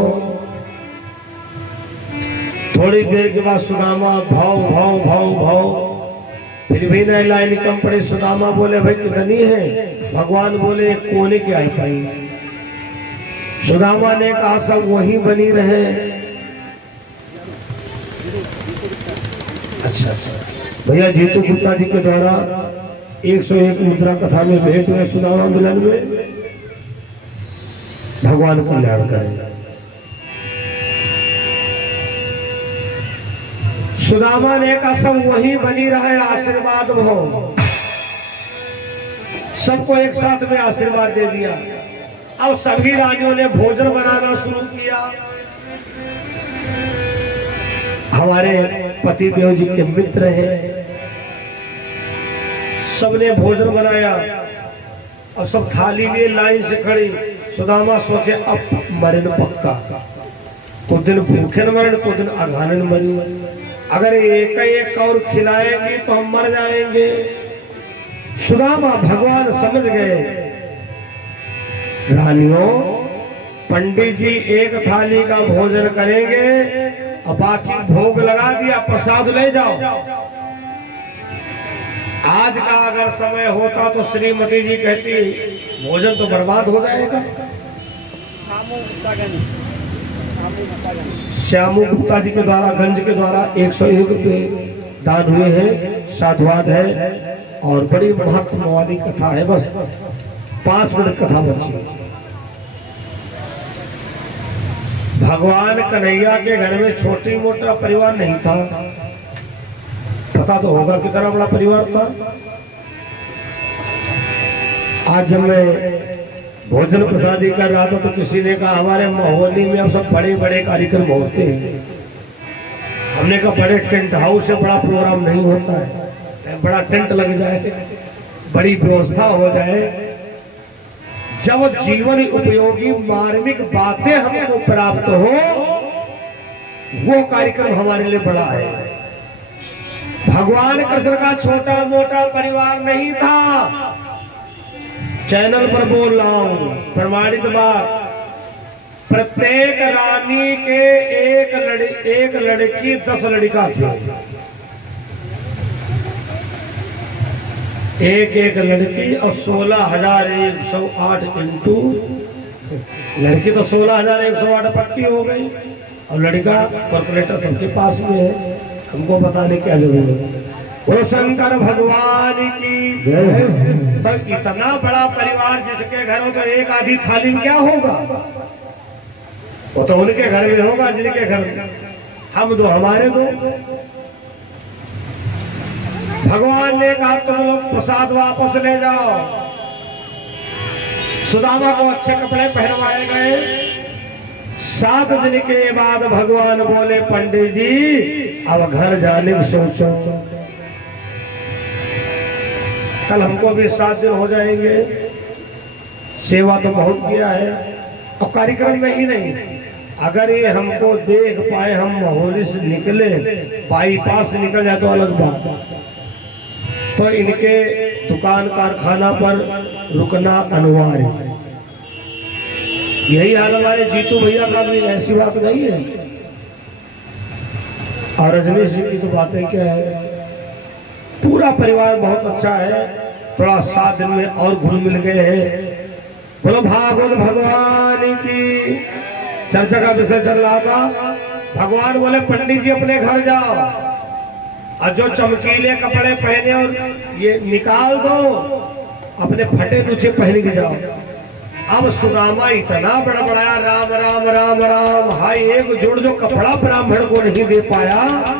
थोड़ी देर के बाद सुदामा भाव भाव भाव भाव, फिर भी नहीं लाइन कम पड़ी। सुदामा बोले भाई कितनी है? भगवान बोले कोने की आई पाई। सुदामा ने कहा सब वहीं बनी रहे। अच्छा भैया जीतू गुप्ता जी के द्वारा 101 मुद्रा कथा में भेंट हुए सुदामा मिलन में, भगवान कल्याण करें। सुदामा ने कहा सब वहीं बनी रहे, आशीर्वाद हो। सबको एक साथ में आशीर्वाद दे दिया। अब सभी रानियों ने भोजन बनाना शुरू किया। हमारे पतिदेव जी के मित्र हैं, सबने भोजन बनाया और सब थाली लिए लाइन से खड़ी। सुदामा सोचे अब मरण पक्का, कुछ दिन भूखे न मरण, कुछ दिन अघानन मरी। अगर एक और खिलाएंगे तो हम मर जाएंगे। सुदामा भगवान समझ गए, रानियों पंडित जी एक थाली का भोजन करेंगे और बाकी भोग लगा दिया, प्रसाद ले जाओ। आज का अगर समय होता तो श्रीमती जी कहती भोजन तो बर्बाद हो जाएगा। श्यामू गुप्ता जी के द्वारा, गंज के द्वारा 101 रुपये दान हुए हैं, साधुवाद है और बड़ी महत्व वाली कथा है। बस 5 मिनट कथा बची। भगवान कन्हैया के घर में छोटी मोटा परिवार नहीं था, पता तो होगा कितना बड़ा परिवार था। आज जब मैं भोजन प्रसादी कर रहा था तो किसी ने कहा हमारे मोहल्ले में अब सब बड़े बड़े कार्यक्रम होते हैं। हमने कहा बड़े टेंट हाउस से बड़ा प्रोग्राम नहीं होता है, बड़ा टेंट लग जाए, बड़ी व्यवस्था हो जाए, जब जीवन उपयोगी मार्मिक बातें हमको प्राप्त हो, वो कार्यक्रम हमारे लिए बड़ा है। भगवान कृष्ण का छोटा मोटा परिवार नहीं था। चैनल पर बोल रहा हूं, प्रमाणित बात। प्रत्येक रानी के एक लड़की 10 लड़का थे। एक एक लड़की और 16,108 इंटू लड़की तो 16,108 पक्की हो गई और लड़का कैलकुलेटर सबके पास में है, हमको बताने क्या जरूरत है। वो शंकर भगवान की तो इतना बड़ा परिवार जिसके घर हो तो एक आधी थाली में क्या होगा, वो तो उनके घर में होगा जिनके घर में, हम दो हमारे दो। भगवान ने कहा तुम लोग प्रसाद वापस ले जाओ। सुदामा को अच्छे कपड़े पहनवाए गए। 7 दिन के बाद भगवान बोले पंडित जी अब घर जाने में सोचो, कल हमको भी 7 दिन हो जाएंगे, सेवा तो बहुत किया है और कार्यक्रम में ही नहीं, अगर ये हमको देख पाए हम होली से निकले बाईपास निकल जाए तो अलग बात, तो इनके दुकान कारखाना पर रुकना अनिवार्य। यही हाल हमारे जीतू भैया का भी, ऐसी बात नहीं है। और रजनी सिंह की तो बातें क्या है, पूरा परिवार बहुत अच्छा है, थोड़ा 7 दिन में और घुल मिल गए हैं। बोलो भागवत भगवान की। चर्चा का विषय चल रहा था, भगवान बोले पंडित जी अपने घर जाओ और जो चमकीले कपड़े पहने और ये निकाल दो, अपने फटे नीचे पहन के जाओ। अब सुदामा इतना बड़बड़ाया, राम राम राम राम, हाय एक जोड़ जो कपड़ा ब्राह्मण को नहीं दे पाया।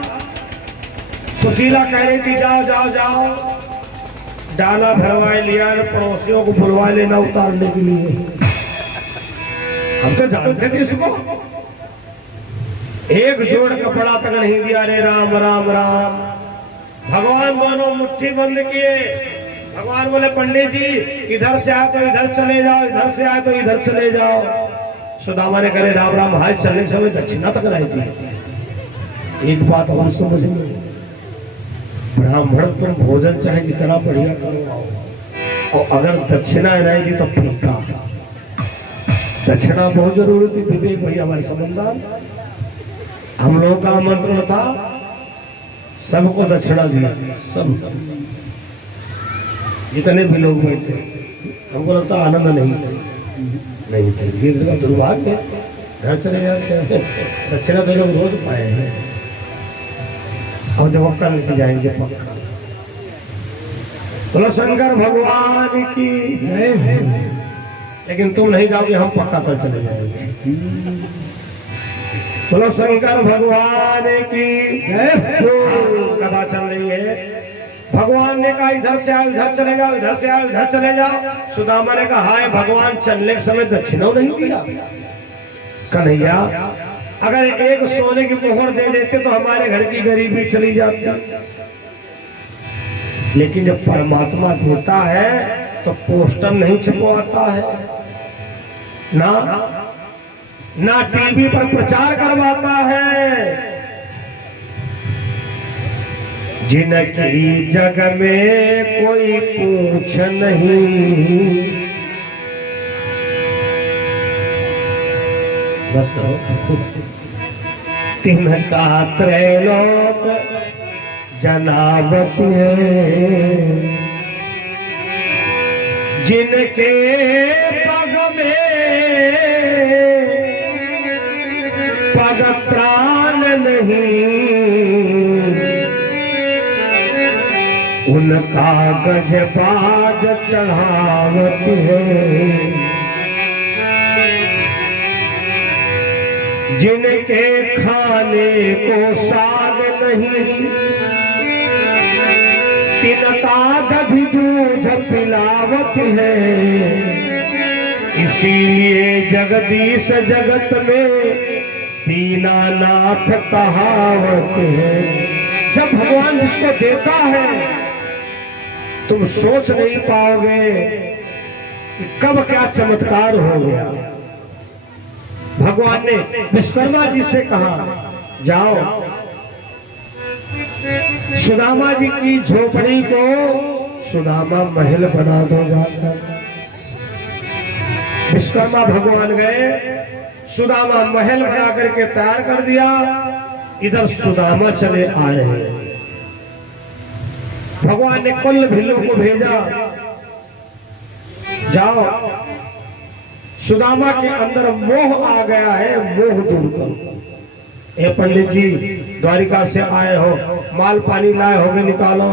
सुशीला कह रही थी जाओ जाओ जाओ, डाला भरवाए लिया, पड़ोसियों को बुलवा लेना उतारने के लिए। हम तो जानते थे इसको, एक जोड़ कपड़ा तक नहीं दिया। रे राम राम राम। भगवान दोनों मुट्ठी बंद किए। भगवान बोले पंडित जी इधर से आए तो इधर चले जाओ, इधर से आए तो इधर चले जाओ। सुदामा ने करे राम राम, हाथ चलने के समय दक्षिणा तक लाई थी। एक बात और समझ में, ब्राह्मण तुम भोजन चाहे जितना बढ़िया करवाओ और अगर दक्षिणा रहेगी तो फीका। दक्षिणा बहुत जरूरी थी। विवेक भैया हमारे समझदार, हम लोगों का आमंत्रण था, सबको दक्षिणा दिया, सब जितने भी लोग बैठे। हमको लगता आनंद नहीं थे, दुर्भाग्य घर चले जाते हैं। दक्षिणा तो लोग रोज पाए हैं और जब कल लेके जाएंगे पक्का। बोलो शंकर भगवान की। लेकिन तुम नहीं जाओगे, हम पक्का कर चले जाएंगे। बोलो शंकर भगवान की। कथा चल रही है। भगवान ने कहा इधर से आओ इधर चले जाओ, इधर से आओ इधर चले जाओ। सुदामा ने कहा हाय भगवान, चलने के समय दक्षिणा नहीं दिया। कन्हैया अगर एक सोने की मोहर दे देते तो हमारे घर की गरीबी चली जाती, लेकिन जब परमात्मा देता है तो पोस्टर नहीं छपवाता है, ना टीवी पर प्रचार करवाता है। जिनकी जग में कोई पूछ नहीं, बस करो, तिनका त्रैलोक जनावत है। जिनके पग में पग प्राण नहीं, उनका गजबाज चढ़ावत है। जिनके खाने को साग नहीं, तिनका दधी दूध पिलावत है। इसीलिए जगदीश जगत में दीनानाथ कहावत है। जब भगवान जिसको देता है तुम सोच नहीं पाओगे कि कब क्या चमत्कार हो गया। भगवान ने विश्वकर्मा जी से कहा जाओ सुदामा जी की झोपड़ी को सुदामा महल बना दोगा। विश्वकर्मा भगवान गए, सुदामा महल बना करके तैयार कर दिया। इधर सुदामा चले आए हैं। भगवान ने कुल भीलों को भेजा, जाओ सुदामा के अंदर मोह आ गया है, मोह दूर करो। ए पंडित जी द्वारिका से आए हो, माल पानी लाए होगे, निकालो।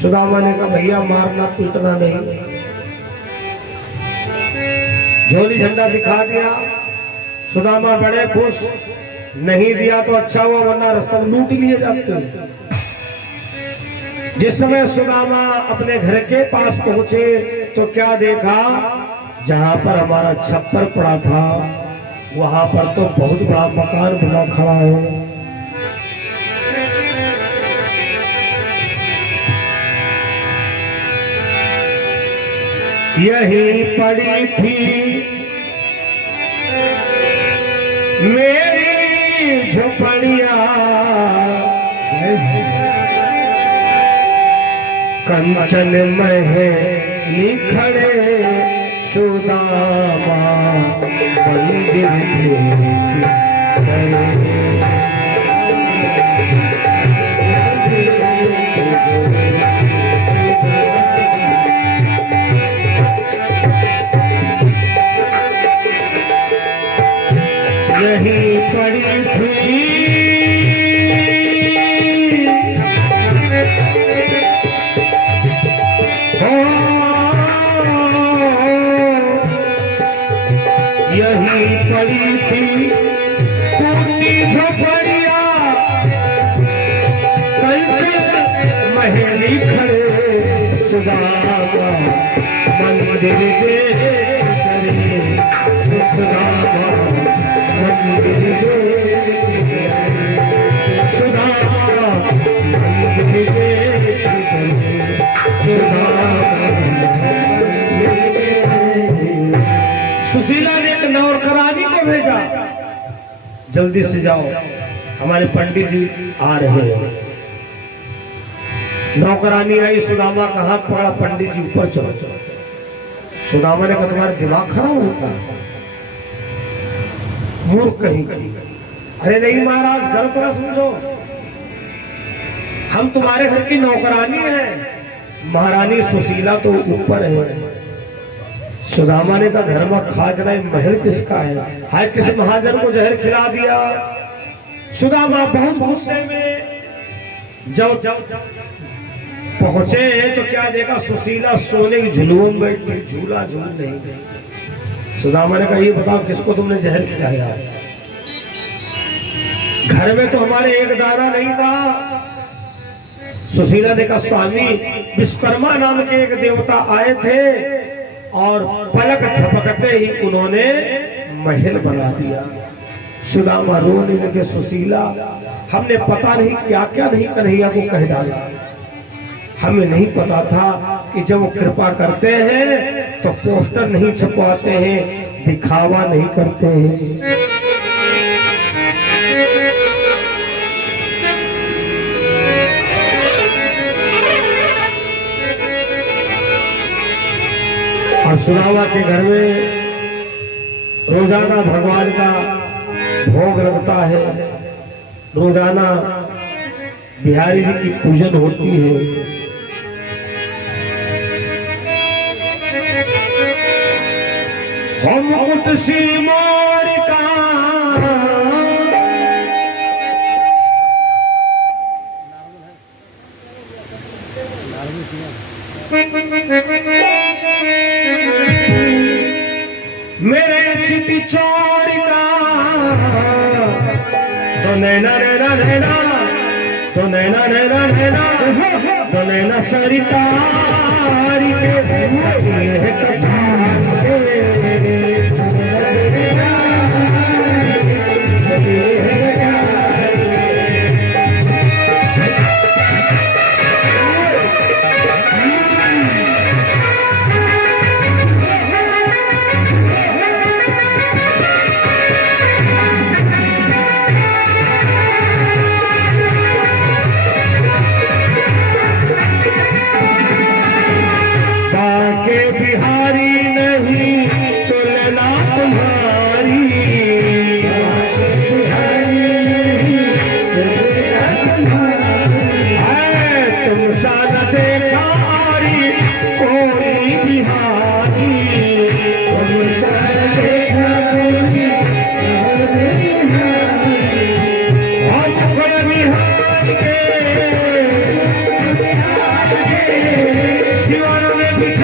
सुदामा ने कहा भैया मारना पीटना नहीं। झोली झंडा दिखा दिया, सुदामा बड़े खुश। नहीं दिया तो अच्छा हुआ, वरना रास्ता में लूट लिए जाते। जिस समय सुदामा अपने घर के पास पहुंचे तो क्या देखा, जहां पर हमारा छप्पर पड़ा था वहां पर तो बहुत बड़ा मकान बना खड़ा है। यही पड़ी थी मेरी झोपड़िया, कंचन महली खड़े सुदामा मंदिर यही पड़ी थी यही पड़ी थी टूटी झोपड़िया, महली खड़े सुदामा मंदिर दे सुदामा मंदिर दे सुदामा मंदिर दे सुशीला ने एक नौकरानी को भेजा, जल्दी से जाओ हमारे पंडित जी आ रहे हैं। नौकरानी आई, सुदामा का हाथ पकड़ा, पंडित जी ऊपर चलो। सुदामा ने कहा तुम्हारा दिमाग खराब होता है, मूर्ख कहीं कहीं। अरे नहीं महाराज गलत ना समझो, हम तुम्हारे घर की नौकरानी हैं। महारानी सुशीला तो ऊपर है। सुदामा ने कहा घर में खा जना महल किसका है? हाय किसी महाजन को जहर खिला दिया। सुदामा बहुत गुस्से में जब पहुंचे तो क्या देखा, सुशीला सोने की झुलुओं में बैठी, झूला झूल नहीं। सुदामा ने कहा ये बताओ किसको तुमने जहर खिलाया? घर में तो हमारे एक दाना नहीं था। सुशीला ने कहा स्वामी विश्वकर्मा नाम के एक देवता आए थे और पलक झपकते ही उन्होंने महल बना दिया। सुदामा रोने लगे, सुशीला हमने पता नहीं क्या क्या नहीं कन्हैया को कह डाला। हमें नहीं पता था कि जब वो कृपा करते हैं तो पोस्टर नहीं छपवाते हैं, दिखावा नहीं करते हैं। और सुदामा के घर में रोजाना भगवान का भोग लगता है, रोजाना बिहारी जी की पूजन होती है। हम उतसी मोर का मेरे चिति चोर का तो नैना नैना नैना तो नैना नैना नैना तो नैना सरितारी के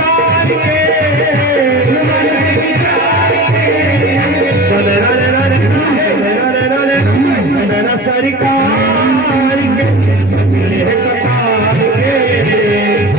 विचार के सरकार के कतार के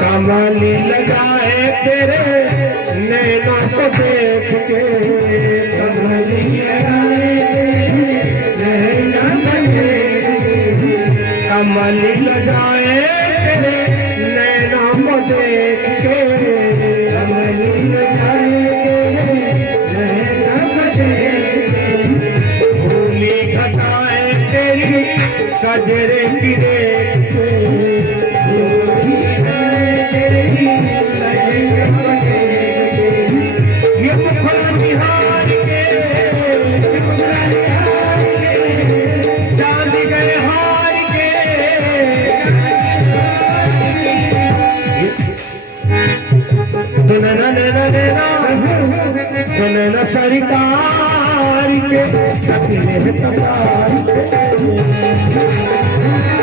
कमली लगाए तेरे नैनों को देख के कमली लगाए नैनों को देख के कमली लगाए तेरे नैनों को देख के कमली लगाए तेरे नैनों को देख के भूली घटाए तेरी कजरे की देख के सरकार के